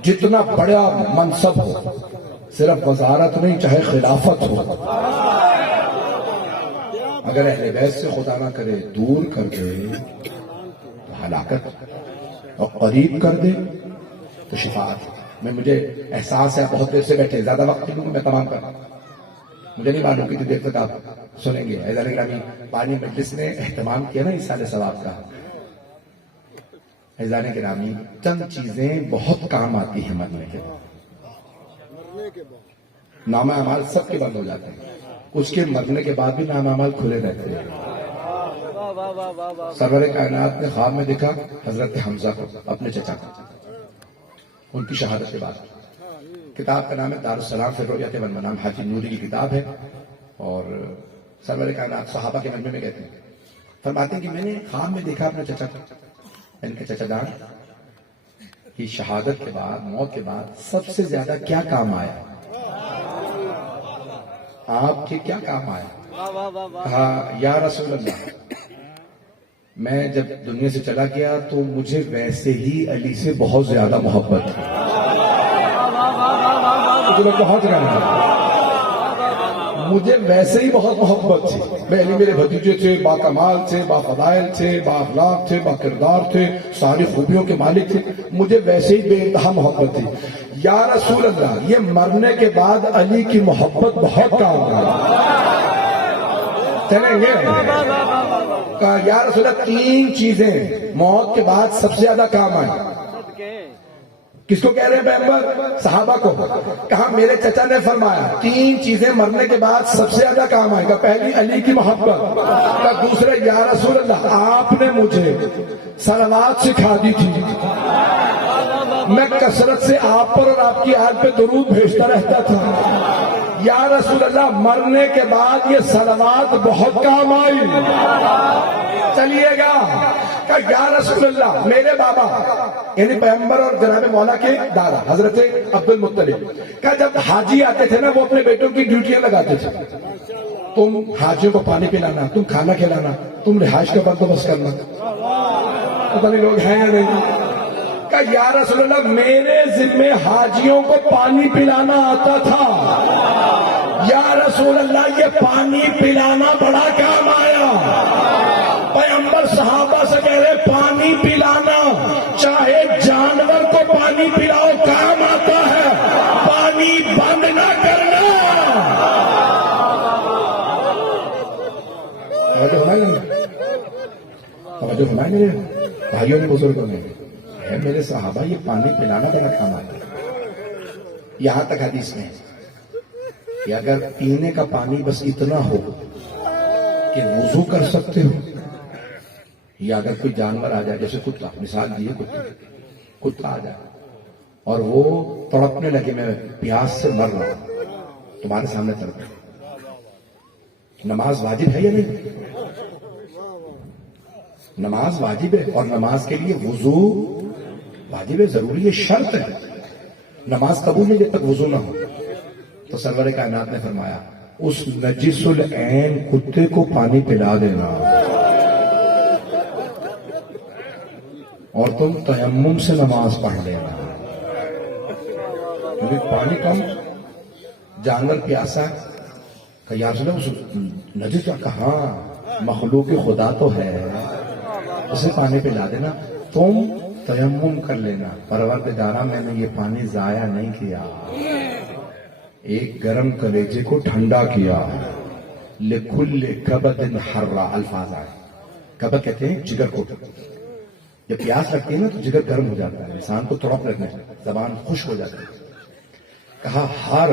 جتنا بڑا منصب ہو، صرف وزارت نہیں، چاہے خلافت ہو، اگر اہل بیت سے خدا نہ کرے دور کر دے تو ہلاکت، اور قریب کر دے تو شفاعت۔ مجھے احساس ہے بہت دیر سے بیٹھے، زیادہ وقت نہیں، میں تمام کر، مجھے نہیں معلوم کتنی دیر تک آپ سنیں گے۔ عزیزان گرامی، پانی مجلس نے اہتمام کیا نا ایصال ثواب کا۔ عزیزان گرامی، چند چیزیں بہت کام آتی ہیں مرنے کے بعد، نامہ اعمال سب کے بند ہو جاتے ہیں، اس کے مرنے کے بعد بھی نامہ اعمال کھلے رہتے ہیں۔ سرور کائنات نے خواب میں دیکھا حضرت حمزہ کو، اپنے چچا کو، ان کی شہادت کے بعد۔ کتاب کا نام ہے دارالسلام فی الرؤیات والمنام، حاجی نوری کی کتاب ہے، اور سرور کائنات صحابہ کے مجمع میں کہتے ہیں، فرماتے ہیں کہ میں نے خواب میں دیکھا اپنے چچا کو، ان کے چچا جان کی شہادت کے بعد، موت کے بعد سب سے زیادہ کیا کام آیا، آپ کے کیا کام آیا؟ کہا یا رسول اللہ، میں جب دنیا سے چلا گیا تو مجھے ویسے ہی علی سے بہت زیادہ محبت تھی، پہنچ رہے ہیں، مجھے ویسے ہی بہت محبت تھی، میں علی میرے بھتیجے تھے، با کمال تھے، با فضائل تھے، با اخلاق تھے، با کردار تھے، ساری خوبیوں کے مالک تھے، مجھے ویسے ہی بے انتہا محبت تھی۔ یا رسول اللہ، یہ مرنے کے بعد علی کی محبت بہت کام آئی، چلیں گے؟ کہا یا رسول اللہ، تین چیزیں موت کے بعد سب سے زیادہ کام آئی۔ کس کو کہہ رہے ہیں پیغمبر؟ صحابہ کو۔ کہا میرے چچا نے فرمایا تین چیزیں مرنے کے بعد سب سے زیادہ کام آئے گا، پہلی علی کی محبت، کہا دوسرے یا رسول اللہ آپ نے مجھے صلوات سکھا دی تھی، میں کثرت سے آپ پر اور آپ کی آل پہ درود بھیجتا رہتا تھا، یا رسول اللہ مرنے کے بعد یہ صلوات بہت کام آئی، چلیے گا؟ کہا یا رسول اللہ میرے بابا، یعنی پیغمبر اور جناب مولا کے دادا حضرت عبد المطلب، کہا جب حاجی آتے تھے نا وہ اپنے بیٹوں کی ڈیوٹیاں لگاتے تھے، تم حاجیوں کو پانی پلانا، تم کھانا کھلانا، تم رہائش کا بندوبست کرنا، پتہ نہیں لوگ ہیں یا نہیں۔ کہا یا رسول اللہ میرے ذمے حاجیوں کو پانی پلانا آتا تھا، یا رسول اللہ یہ پانی پلانا بڑا کام آیا۔ پیغمبر صحابہ سے کہہ رہے پانی پلانا، چاہے جانور کو پانی پلاؤ کام آتا ہے، پانی بند نہ کرنا۔ توجہ ہمارے میرے بھائیوں نے، بزرگوں نے، ہے میرے صحابہ یہ پانی پلانا بڑا کام آتا ہے۔ یہاں تک حدیث میں کہ اگر پینے کا پانی بس اتنا ہو کہ وضو کر سکتے ہو، یا اگر کوئی جانور آ جائے جیسے کتا، مثال دیے کتا آ جائے اور وہ تڑپنے لگے میں پیاس سے مر رہا ہوں، تمہارے سامنے تڑپے، نماز واجب ہے یا نہیں؟ نماز واجب ہے، اور نماز کے لیے وضو واجب ہے، ضروری ہے، شرط ہے، نماز قبول نہیں جب تک وضو نہ ہو۔ تو سرور کائنات نے فرمایا اس نجس العین کتے کو پانی پلا دینا، اور تم تیمم سے نماز پڑھ لینا، کیونکہ پانی کم، جانور پیاسا ہے، کہ یا رسول اللہ اس نجس کا کہاں مخلوق خدا تو ہے، اسے پانی پلا دینا، تم تیمم کر لینا، پروردگارہ میں نے یہ پانی ضائع نہیں کیا، ایک گرم کلیجے کو ٹھنڈا کیا، لِكُلِّ كَبَدٍ حَرَّ، الفاظ آئے، کبد کہتے ہیں جگر کو، جب پیاس لگتی ہے نا تو جگر گرم ہو جاتا ہے، انسان کو تڑپ لگنا ہے، زبان خشک ہو جاتی ہے. کہا ہر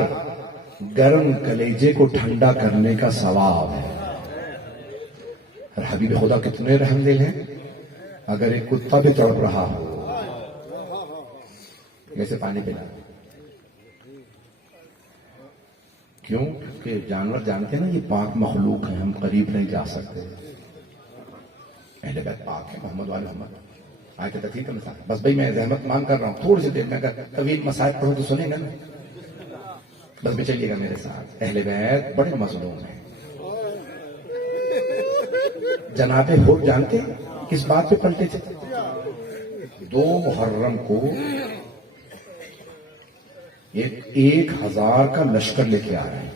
گرم کلیجے کو ٹھنڈا کرنے کا ثواب ہے. اور حبیب خدا کتنے رحم دل ہیں، اگر ایک کتا بھی تڑپ رہا ہو جیسے پانی پلا. کیوں؟ کہ جانور جانتے ہیں نا یہ پاک مخلوق ہیں، ہم قریب نہیں جا سکتے. اہل بیت پاک ہے، محمد وال محمد. آئے تھے تقریب کا مثال. بس بھائی میں زحمت مانگ کر رہا ہوں، تھوڑی سی دیر میں اگر طویل مسائل پڑھوں تو سنیں گا نا. بس بھی چلیے گا میرے ساتھ. اہل بیت بڑے مظلوم ہیں. جناب حر جانتے کس بات پہ پلٹے تھے؟ 2 محرم کو 1000 کا لشکر لے کے آ رہے ہیں.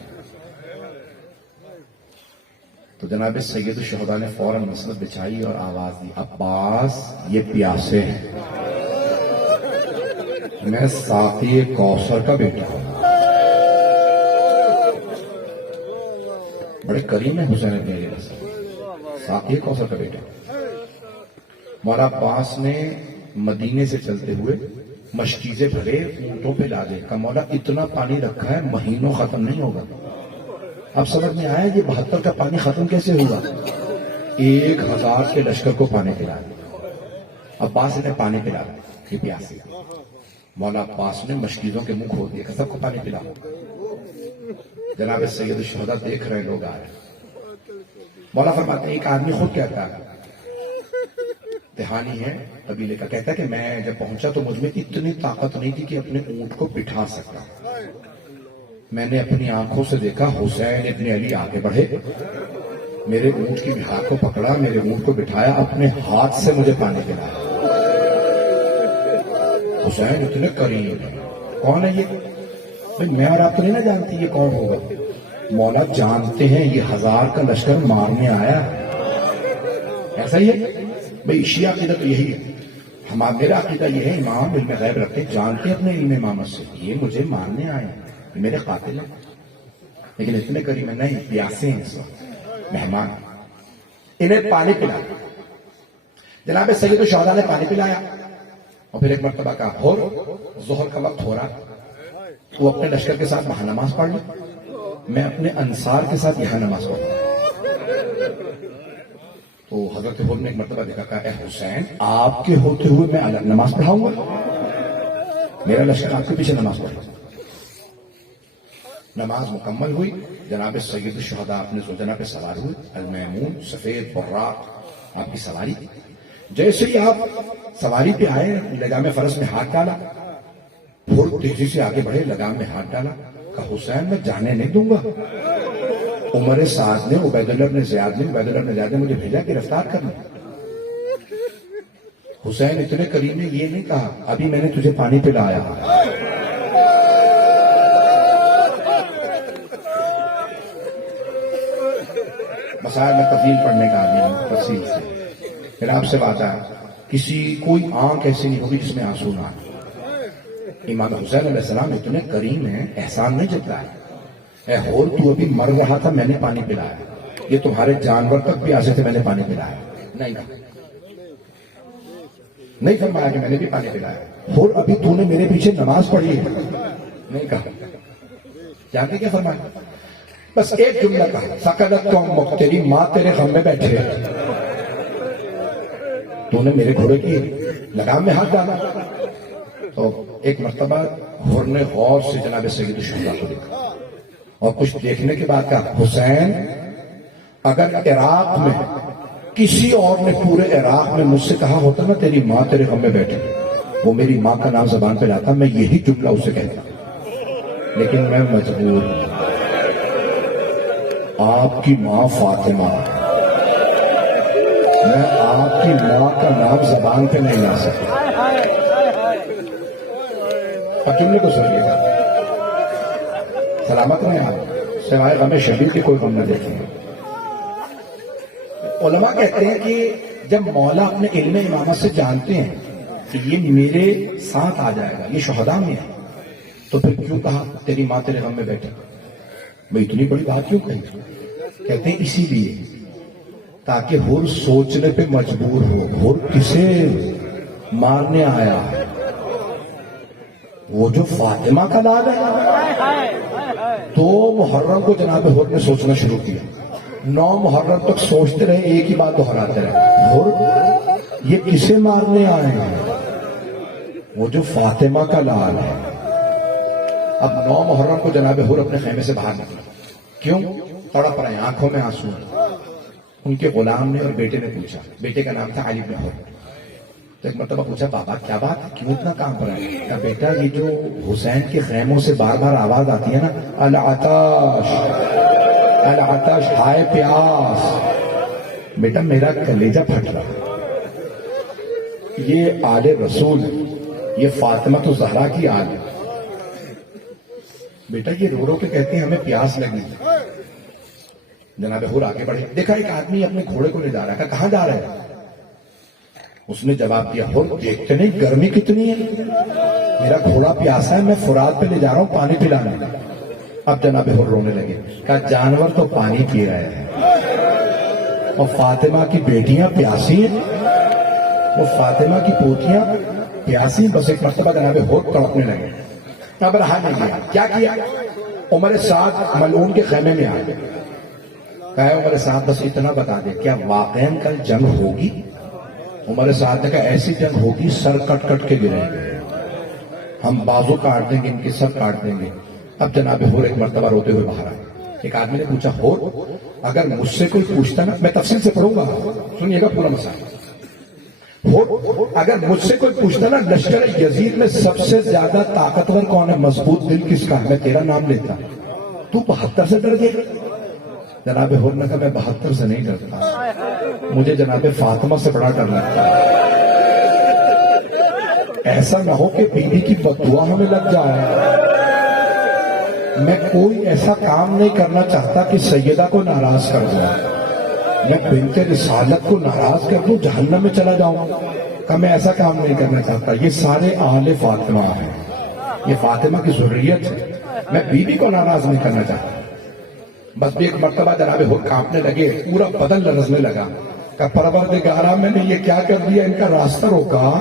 تو جناب سید الشہداء نے فوراً مسند بچھائی اور آواز دی، عباس یہ پیاسے ہیں، میں ساقی کوثر کا بیٹا ہوں. بڑے کریم ہیں حسین ابن علی رضا، ساقی کوثر کا بیٹا. مولا عباس نے مدینے سے چلتے ہوئے مشکیزیں بھرے اونٹوں پہ لا دے. کہ مولا اتنا پانی رکھا ہے مہینوں ختم نہیں ہوگا. اب سمجھ میں آیا یہ 72 کا پانی ختم کیسے ہوگا؟ 1000 کے لشکر کو پانی پلا دیا. عباس نے پانی پلا یہ پیاسی. مولا عباس نے مشکیزوں کے منہ کھول دیا کہ سب کو پانی پلا. جناب سید الشہداء دیکھ رہے لوگ آ رہے. مولا فرماتے ہیں ایک آدمی خود کہتا ہے، دہانی ہے قبیلے کا، کہتا ہے کہ میں جب پہنچا تو مجھ میں اتنی طاقت نہیں تھی کہ اپنے اونٹ کو بٹھا سکتا. میں نے اپنی آنکھوں سے دیکھا حسین ابن علی آگے بڑھے، میرے اونٹ کی بھاگ کو پکڑا، میرے اونٹ کو بٹھایا، اپنے ہاتھ سے مجھے پانی پلایا. حسین اتنے کریم ہیں. کون ہے یہ؟ میں اور آپ تو نہیں نہ جانتی یہ کون ہوگا. مولا جانتے ہیں یہ 1000 کا لشکر مارنے آیا. ایسا ہی ہے بھائی. شیعہ عقیدہ تو یہی ہے. میرا عقیدہ یہ ہے امام علم غیب رکھتے، جانتے ہیں اپنے علم امامت سے یہ مجھے مارنے آئے ہیں، میرے قاتل ہیں. لیکن اتنے کریم ہیں نہیں، پیاسے ہیں اس وقت، مہمان. انہیں پانی پلا. جناب سید الشہداء نے پانی پلایا اور پھر ایک مرتبہ کہا ہو ظہر کا وقت ہو رہا، وہ اپنے لشکر کے ساتھ وہاں نماز پڑھ لیں، میں اپنے انصار کے ساتھ یہاں نماز پڑھ لوں. تو حضرت حر نے ایک مرتبہ دیکھا، کہا اے حسین آپ کے ہوتے ہوئے میں الگ نماز پڑھاؤں گا، میرا لشکر آپ کے پیچھے نماز پڑھے. نماز مکمل ہوئی. جناب سید الشہداء اپنے زوجنہ پہ سوار ہوئے، المیمون سفید براق آپ کی سواری. جیسے ہی آپ سواری پہ آئے لگام فرس میں ہاتھ ڈالا، حر تیزی سے آگے بڑھے، لگام میں ہاتھ ڈالا. کہا حسین میں جانے نہیں دوں گا. عمر سعد نے عبید اللہ بن زیاد نے مجھے بھیجا گرفتار کرنا. حسین اتنے کریم نے یہ نہیں کہا ابھی میں نے تجھے پانی پلایا. مسائل میں تفصیل پڑھنے کا آدمی ہوں تفصیل سے. پھر آپ سے بات ہے کوئی آنکھ ایسی نہیں ہوگی جس میں آنسو نہ آئے. امام حسین علیہ السلام اتنے کریم ہیں، احسان نہیں جتلا ہے. اے ہور تو ابھی مر رہا تھا میں نے پانی پلایا، یہ تمہارے جانور تک پیاسے تھے میں نے پانی پلایا. نہیں فرمایا کہ میں نے بھی پانی پلایا. ہور ابھی تو نے میرے پیچھے نماز پڑھی ہے، نہیں کہا. جانتے کیا فرمایا؟ بس ایک جملہ کہا، سکلت قومک، تیری ماں تیرے غم میں بیٹھے، تو نے میرے گھوڑے کی لگام میں ہاتھ ڈالا. تو ایک مرتبہ ہر نے غور سے جناب سید الشہداء کو دیکھا اور کچھ دیکھنے کے بعد کہا حسین اگر عراق میں کسی اور نے پورے عراق میں مجھ سے کہا ہوتا نا تیری ماں تیرے غم میں بیٹھے، وہ میری ماں کا نام زبان پہ لاتا، میں یہی جملہ اسے کہتا. لیکن میں مجبور ہوں، آپ کی ماں فاطمہ، میں آپ کی ماں کا نام زبان پہ نہیں لا سکتا. اور جملے کو سنیے گا، سلامت رہے آپ، سوائے غم شدید کے کوئی غم نہ دیکھیں. علماء کہتے ہیں کہ جب مولا اپنے علم امامت سے جانتے ہیں کہ یہ میرے ساتھ آ جائے گا، یہ شہداء میں ہے، تو پھر کیوں کہا تیری ماں تیرے غم میں بیٹھے؟ بھئی اتنی بڑی بات کیوں کہی؟ کہتے ہیں اسی لیے تاکہ ہر سوچنے پہ مجبور ہو. ہر کسے مارنے آیا ہے وہ جو فاطمہ کا لال ہے. تو محرم کو جناب حر نے سوچنا شروع کیا. 9 محرم تک سوچتے رہے, ایک ہی بات دہراتے رہے, حر یہ کسے مارنے آئے ہیں؟ وہ جو فاطمہ کا لال ہے. اب 9 محرم کو جناب حر اپنے خیمے سے باہر نکلا. کیوں؟ تڑپ رہے, آنکھوں میں آنسو. ان کے غلام نے اور بیٹے نے پوچھا, بیٹے کا نام تھا علی بن حر. تو ایک مرتبہ پوچھا, بابا کیا بات ہے, کیوں اتنا کام کر رہے ہیں؟ کہا بیٹا یہ جو حسین کے خیموں سے بار بار آواز آتی ہے نا, العطش العطش, ہائے پیاس, بیٹا میرا کلیجہ پھٹ رہا. یہ آل رسول, یہ فاطمہ تو زہرا کی آل ہے. بیٹا یہ رو رو کے کہتے ہیں ہمیں پیاس لگی. جناب حر آگے بڑھے, دیکھا ایک آدمی اپنے گھوڑے کو لے جا رہا ہے. کہاں جا رہا ہے؟ اس نے جواب دیا, حر دیکھتے نہیں گرمی کتنی ہے, میرا گھوڑا پیاسا ہے, میں فرات پہ لے جا رہا ہوں پانی پلانے. اب جناب حر رونے لگے. کہا جانور تو پانی پی رہے ہیں اور فاطمہ کی بیٹیاں پیاسی ہیں, وہ فاطمہ کی پوتیاں پیاسی. بس ایک مرتبہ جناب حر تڑپنے لگے. اب رہا نہیں گیا. کیا کیا؟ عمر سعد ملعون کے خیمے میں آئے. کہا عمر سعد بس اتنا بتا دے, کیا واقعاً کل جنگ ہوگی؟ عمر سعد نے کہا ایسی جنگ ہوگی سر کٹ کٹ کے گریں گے, ہم بازو کاٹ دیں گے, ان کی سر کاٹ دیں گے. اب جناب حر ایک مرتبہ روتے ہوئے باہر آئے. ایک آدمی نے پوچھا, حر اگر مجھ سے کوئی پوچھتا نا, میں تفصیل سے پڑھوں گا, سنیے گا پورا مسئلہ. اگر مجھ سے کوئی پوچھتا نا لشکر یزید میں سب سے زیادہ طاقتور کون ہے, مضبوط دل کس کا ہے, میں تیرا نام لیتا. تو 72 سے ڈر گیا؟ جناب حر نے کہا میں 72 سے نہیں ڈرتا, مجھے جناب فاطمہ سے بڑا ڈر لگتا ہے. ایسا نہ ہو کہ بیوی کی بددعا ہمیں لگ جائے. میں کوئی ایسا کام نہیں کرنا چاہتا کہ سیدہ کو ناراض کر دوں, میں بنت رسالت کو ناراض کر دوں, جہنم میں چلا جاؤں. کہ میں ایسا کام نہیں کرنا چاہتا. یہ سارے اہل فاطمہ ہیں, یہ فاطمہ کی ضروریت ہے, میں بیوی کو ناراض نہیں کرنا چاہتا. بس بھی ایک مرتبہ جناب حر کانپنے لگے, پورا بدن لرزنے لگا. کہ پروردگارا میں نے یہ کیا کر دیا, ان کا راستہ روکا,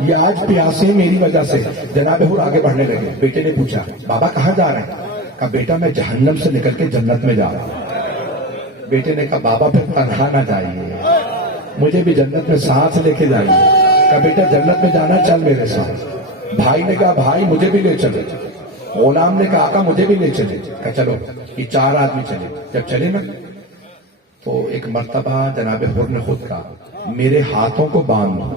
یہ آج پیاسے میری وجہ سے. جناب حر آگے بڑھنے لگے. بیٹے نے پوچھا, بابا کہاں جا رہے ہیں؟ کہا بیٹا میں جہنم سے نکل کے جنت میں جا رہا ہوں. بیٹے نے کہا بابا پھر تنہا نہ جائیے, مجھے بھی جنت میں ساتھ لے کے جائیے. کہا بیٹا جنت میں جانا, چل میرے ساتھ. بھائی نے کہا بھائی مجھے بھی لے چلے. غلام نے کہا آقا مجھے بھی لے چلے. کہا چلو. یہ 4 آدمی چلے. جب چلے نا تو ایک مرتبہ جناب حر نے خود کہا, میرے ہاتھوں کو باندھ دو.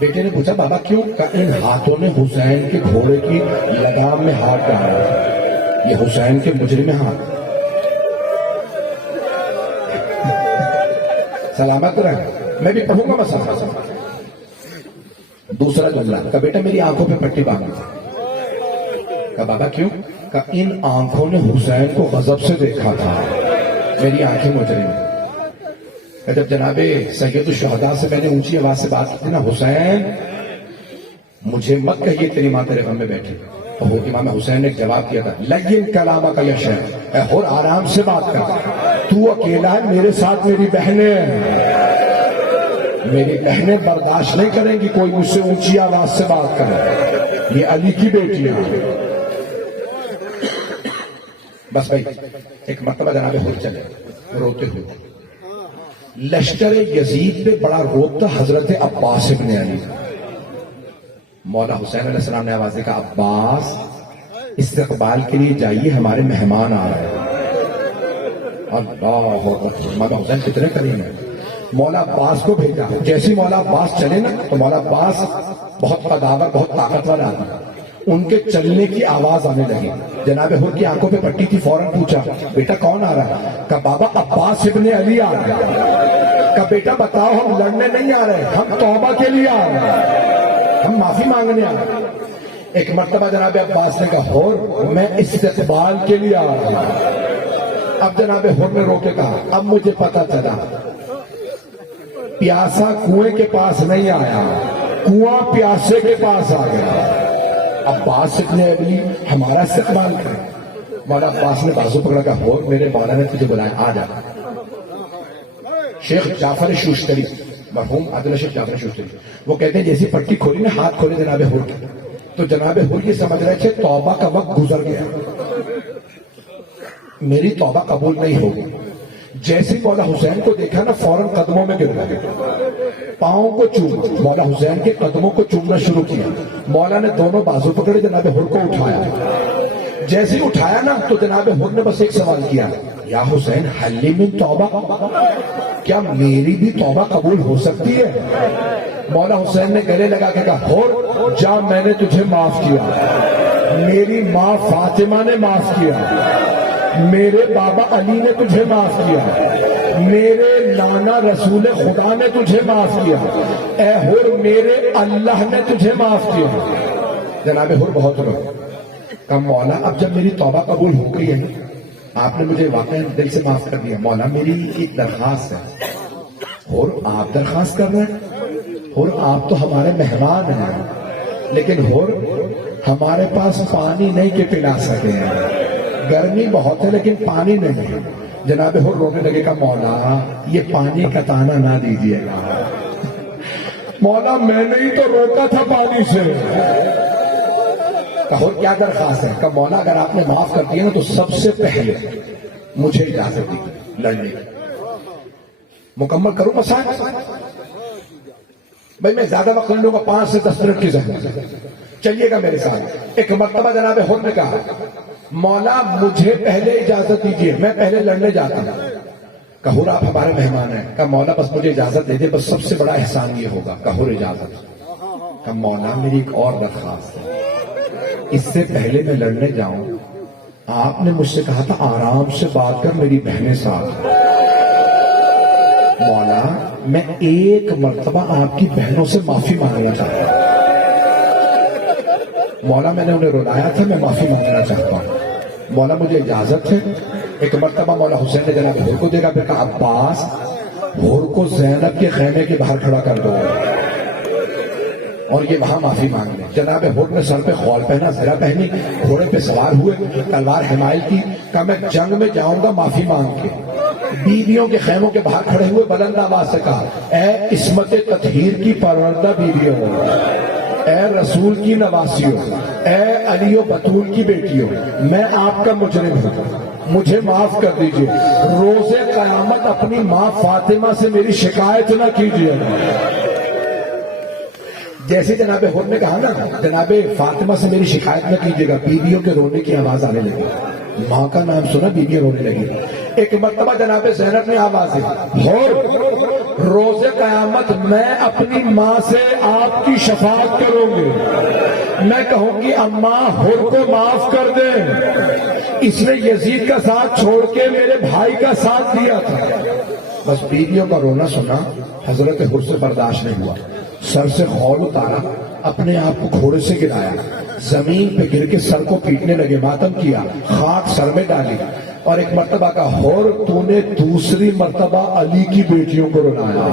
بیٹے نے پوچھا بابا کیوں؟ کہا ان ہاتھوں نے حسین کے گھوڑے کی لگام میں ہاتھ ڈالا, یہ حسین کے مجرم ہاتھ. سلامت رہے, میں بھی پڑھوں گا مسئلہ. دوسرا جملہ, کہا بیٹا میری آنکھوں پہ پٹی باندھ. کہا بابا کیوں؟ کہا ان آنکھوں نے حسین کو غضب سے دیکھا تھا, میری آنکھیں مجرم. جب جناب سید الشہداء سے میں نے اونچی آواز سے بات کی تھی نا, حسین مجھے مت کہیے تیری ماں تیرے غم میں بیٹھی. اور امام حسین نے ایک جواب کیا تھا, لین کلامہ کا یش ہے, اے حر آرام سے بات کر, تو اکیلا ہے, میرے ساتھ میری بہنیں, میری بہنیں برداشت نہیں کریں گی کوئی مجھ سے اونچی آواز سے بات کرے, یہ علی کی بیٹی ہے. بس بھائی ایک مرتبہ جناب حر چلے روتے ہوئے. لشکر یزید پہ بڑا روتا حضرت عباس ابن علی. مولا حسین علیہ السلام نے آواز دی, کہا عباس استقبال کے لیے جائیے, ہمارے مہمان آ رہے ہیں. مولا حسین کتنے کریم ہیں. مولا عباس کو بھیجا. جیسے مولا عباس چلے نا تو مولا عباس بہت قداور, بہت طاقتور آدمی, ان کے چلنے کی آواز آنے لگی. جناب حر کی آنکھوں پہ پٹی تھی, فوراً پوچھا بیٹا کون آ رہا ہے؟ کہا بابا عباس ابن علی آ رہا ہے. کہا بیٹا بتاؤ, ہم لڑنے نہیں آ رہے, ہم توبہ کے لیے آ رہے ہیں, ہم معافی مانگنے آ رہے ہیں. ایک مرتبہ جناب عباس نے کہا حر میں استقبال کے لیے آ رہا ہوں. اب جناب حر نے رو کے کہا, اب مجھے پتا چلا پیاسا کنویں کے پاس نہیں آیا, کنواں پیاسے کے پاس آ گیا. عباس ابن علی ہمارا استقبال کرے. مولا عباس نے بازو پکڑا, کہا حر میرے مولا نے تجھے بلایا, آ جا. شیخ جعفر شوشتری مرحوم عادل رشید جعفر شوشتری، وہ کہتے ہیں جیسی پٹی کھولی نا، ہاتھ کھولے جناب حر کی، تو جناب حر یہ سمجھ رہے تھے توبہ کا وقت گزر گیا، میری توبہ قبول نہیں ہوگی۔ جیسے مولا حسین کو دیکھا نا فوراً قدموں میں گر گئے، پاؤں کو چوما، مولا حسین کے قدموں کو چومنا شروع کیا۔ مولا نے دونوں بازو پکڑے، جناب حر کو اٹھایا، جیسے ہی اٹھایا نا تو جناب حر نے بس ایک سوال کیا، یا حسین حلی من توبہ، کیا میری بھی توبہ قبول ہو سکتی ہے؟ مولا حسین نے گلے لگا کے کہا، حر جا، میں نے تجھے معاف کیا، میری ماں فاطمہ نے معاف کیا، میرے بابا علی نے تجھے معاف کیا، میرے نانا رسول خدا نے تجھے معاف کیا، اے حر میرے اللہ نے تجھے معاف کیا۔ جناب حر بہت رو، کہا مولا اب جب میری توبہ قبول ہو گئی ہے، آپ نے مجھے واقعی دل سے معاف کر دیا، مولا میری ایک درخواست ہے۔ حر آپ درخواست کر رہے ہیں؟ حر آپ تو ہمارے مہمان ہیں، لیکن حر ہمارے پاس پانی نہیں کہ پلا سکے ہیں، گرمی بہت ہے لیکن پانی نہیں ہے۔ جناب حر رونے لگے، کہ مولا یہ پانی کا تانا نہ دیجیے گا، مولا میں نے ہی تو روکا تھا پانی سے۔ کہ حر کیا درخواست ہے؟ کہ مولا اگر آپ نے معاف کر دیا نا تو سب سے پہلے مجھے اجازت دی لڑنے کی، مکمل کروں مسائل؟ بھائی میں زیادہ وقت نہیں لوں گا، 5 سے 10 منٹ کی زحمت، چلیے گا میرے ساتھ۔ ایک مرتبہ جناب حر نے کہا، مولا مجھے پہلے اجازت دیجیے، میں پہلے لڑنے جاتا ہوں۔ کہ حر آپ ہمارے مہمان ہیں۔ کہ مولا بس مجھے اجازت دے دے، بس سب سے بڑا احسان یہ ہوگا۔ کہ حر اجازت۔ کہ مولا میری ایک اور درخواست ہے، اس سے پہلے میں لڑنے جاؤں آپ نے مجھ سے کہا تھا آرام سے بات کر، میری بہنیں ساتھ۔ مولا میں ایک مرتبہ آپ کی بہنوں سے معافی مانگنا چاہتا ہوں، مولا میں نے انہیں رلایا تھا، میں معافی مانگنا چاہتا ہوں، مولا مجھے اجازت ہے۔ ایک مرتبہ مولا حسین نے جناب حر کو دیکھا، پھر کہا عباس حر کو زینب کے خیمے کے باہر کھڑا کر دو اور یہ وہاں معافی مانگ لیں۔ جناب حر نے سر پہ خول پہنا، زرہ پہنی، گھوڑے پہ سوار ہوئے، تلوار حمائل کی، کہا میں جنگ میں جاؤں گا معافی مانگ کے۔ بیویوں کے خیموں کے باہر کھڑے ہوئے بلند آواز سے کہا، اے عصمت تطہیر کی پروردہ بیویوں، اے رسول کی نواسیوں، اے علی و بطول کی بیٹیوں، میں آپ کا مجرم ہوں، مجھے معاف کر دیجئے، روز قیامت اپنی ماں فاطمہ سے میری شکایت نہ کیجئے۔ جیسے جناب حر نے کہا نا جناب فاطمہ سے میری شکایت نہ کیجیے گا، بیویوں کے رونے کی آواز آنے لگی، ماں کا نام سنا بیویاں رونے لگی۔ ایک مرتبہ جناب زینب نے آواز دی، حر روز قیامت میں اپنی ماں سے آپ کی شفاعت کروں گی، میں کہوں گی اماں حر کو معاف کر دیں، اس نے یزید کا ساتھ چھوڑ کے میرے بھائی کا ساتھ دیا تھا۔ بس بیویوں کا رونا سنا، حضرت حر سے برداشت نہیں ہوا، سر سے خول اتارا، اپنے آپ کو گھوڑے سے گرایا، زمین پہ گر کے سر کو پیٹنے لگے، ماتم کیا، خاک سر میں ڈالی، اور ایک مرتبہ کا حر تو نے دوسری مرتبہ علی کی بیٹیوں کو رلایا۔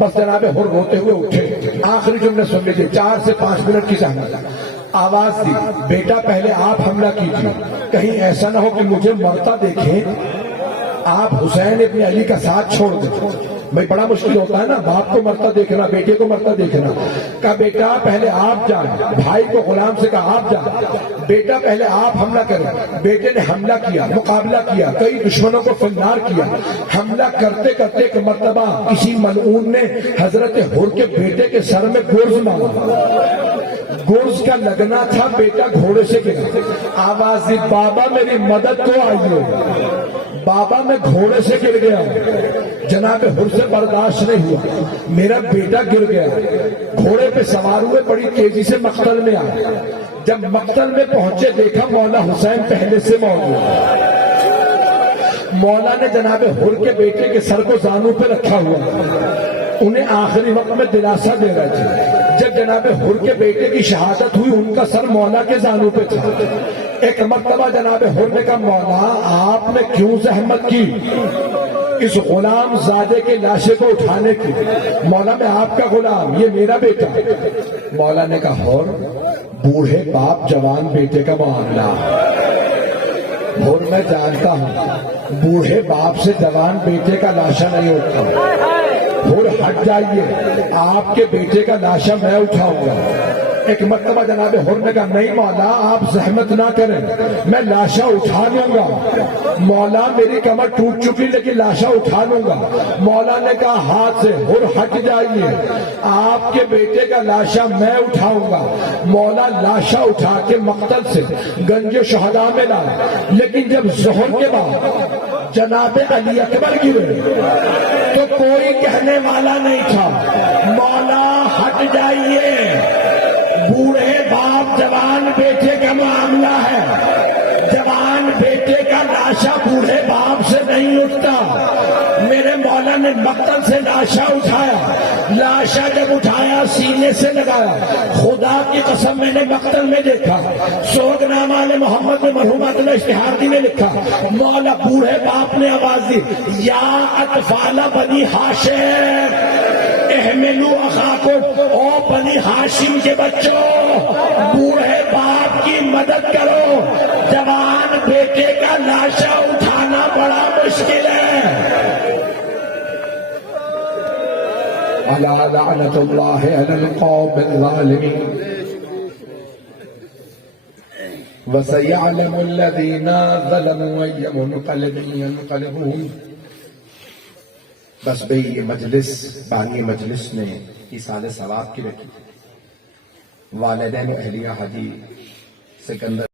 بس جناب حر روتے ہوئے اٹھے، آخری جملے سن لیجیے، 4 سے 5 منٹ کی زحمت، آواز دی، بیٹا پہلے آپ حملہ کیجیے، کہیں ایسا نہ ہو کہ مجھے مرتا دیکھیں آپ حسین ابن علی کا ساتھ چھوڑ دیں۔ بھائی بڑا مشکل ہوتا ہے نا، باپ کو مرتا دیکھنا، بیٹے کو مرتا دیکھنا۔ کہا بیٹا پہلے آپ جائیں، بھائی کو غلام سے کہا آپ جائیں، بیٹا پہلے آپ حملہ کریں۔ بیٹے نے حملہ کیا، مقابلہ کیا، کئی دشمنوں کو فنار کیا، حملہ کرتے کرتے ایک مرتبہ کسی ملعون نے حضرت حر کے بیٹے کے سر میں گرز مارا، گرز کا لگنا تھا، بیٹا گھوڑے سے گرا، آواز دی بابا میری مدد کو آئیے، بابا میں گھوڑے سے گر گیا، جناب حر سے برداشت نہیں ہوا، میرا بیٹا گر گیا، گھوڑے پہ سوار ہوئے بڑی تیزی سے مقتل میں آئے، جب مقتل میں پہنچے دیکھا مولا حسین پہلے سے موجود، مولا نے جناب حر کے بیٹے کے سر کو زانوں پہ رکھا ہوا، انہیں آخری وقت میں دلاسا دے رہے تھے۔ جب جناب حر کے بیٹے کی شہادت ہوئی ان کا سر مولا کے زانوں پہ تھا۔ ایک مرتبہ جناب حر نے کہا مولا آپ نے کیوں زحمت کی اس غلام زادے کے لاشے کو اٹھانے کی؟ مولا میں آپ کا غلام، یہ میرا بیٹا۔ مولا نے کہا حر بوڑھے باپ جوان بیٹے کا معاملہ، اور میں جانتا ہوں بوڑھے باپ سے جوان بیٹے کا لاشا نہیں اٹھتا، اور ہٹ جائیے، آپ کے بیٹے کا لاشا میں اٹھاؤں گا۔ ایک مرتبہ جناب حر نے کہا نہیں مولا آپ زحمت نہ کریں، میں لاشا اٹھا لوں گا۔ مولا میری کمر ٹوٹ چکی لیکن لاشا اٹھا لوں گا۔ مولا نے کہا ہاتھ سے، حر ہٹ جائیے، آپ کے بیٹے کا لاشا میں اٹھاؤں گا۔ مولا لاشا اٹھا کے مقتل سے گنج شہداء میں لایا، لیکن جب ظہر کے بعد جناب علی اکبر گرے تو کوئی کہنے والا نہیں تھا مولا ہٹ جائیے، بوڑھے باپ جوان بیٹے کا معاملہ ہے، جوان بیٹے کا لاشا بوڑھے باپ سے نہیں اٹھتا۔ میرے مولا نے مقتل سے لاشا اٹھایا، لاشا جب اٹھایا سینے سے لگایا، خدا کی قسم میں نے مقتل میں دیکھا، سوگ نامہ علی محمد میں مرحوم عدل اشتہاردی میں لکھا، مولا بوڑھے باپ نے آواز دی یا اطفال بنی ہاشم احملوا اخاکم، او بنی ہاشم کے بچوں بوڑھے باپ کی مدد کرو، جوان بیٹے کا لاشا اٹھانا بڑا مشکل ہے۔ الا لعنت اللہ علی القوم الظالمین وسيعلم الذين ظلموا أي منقلب ينقلبون۔ بس بھئی یہ مجلس بانی مجلس نے ایصال ثواب کی رکھی، والدین و اہلیہ حاجی سکندر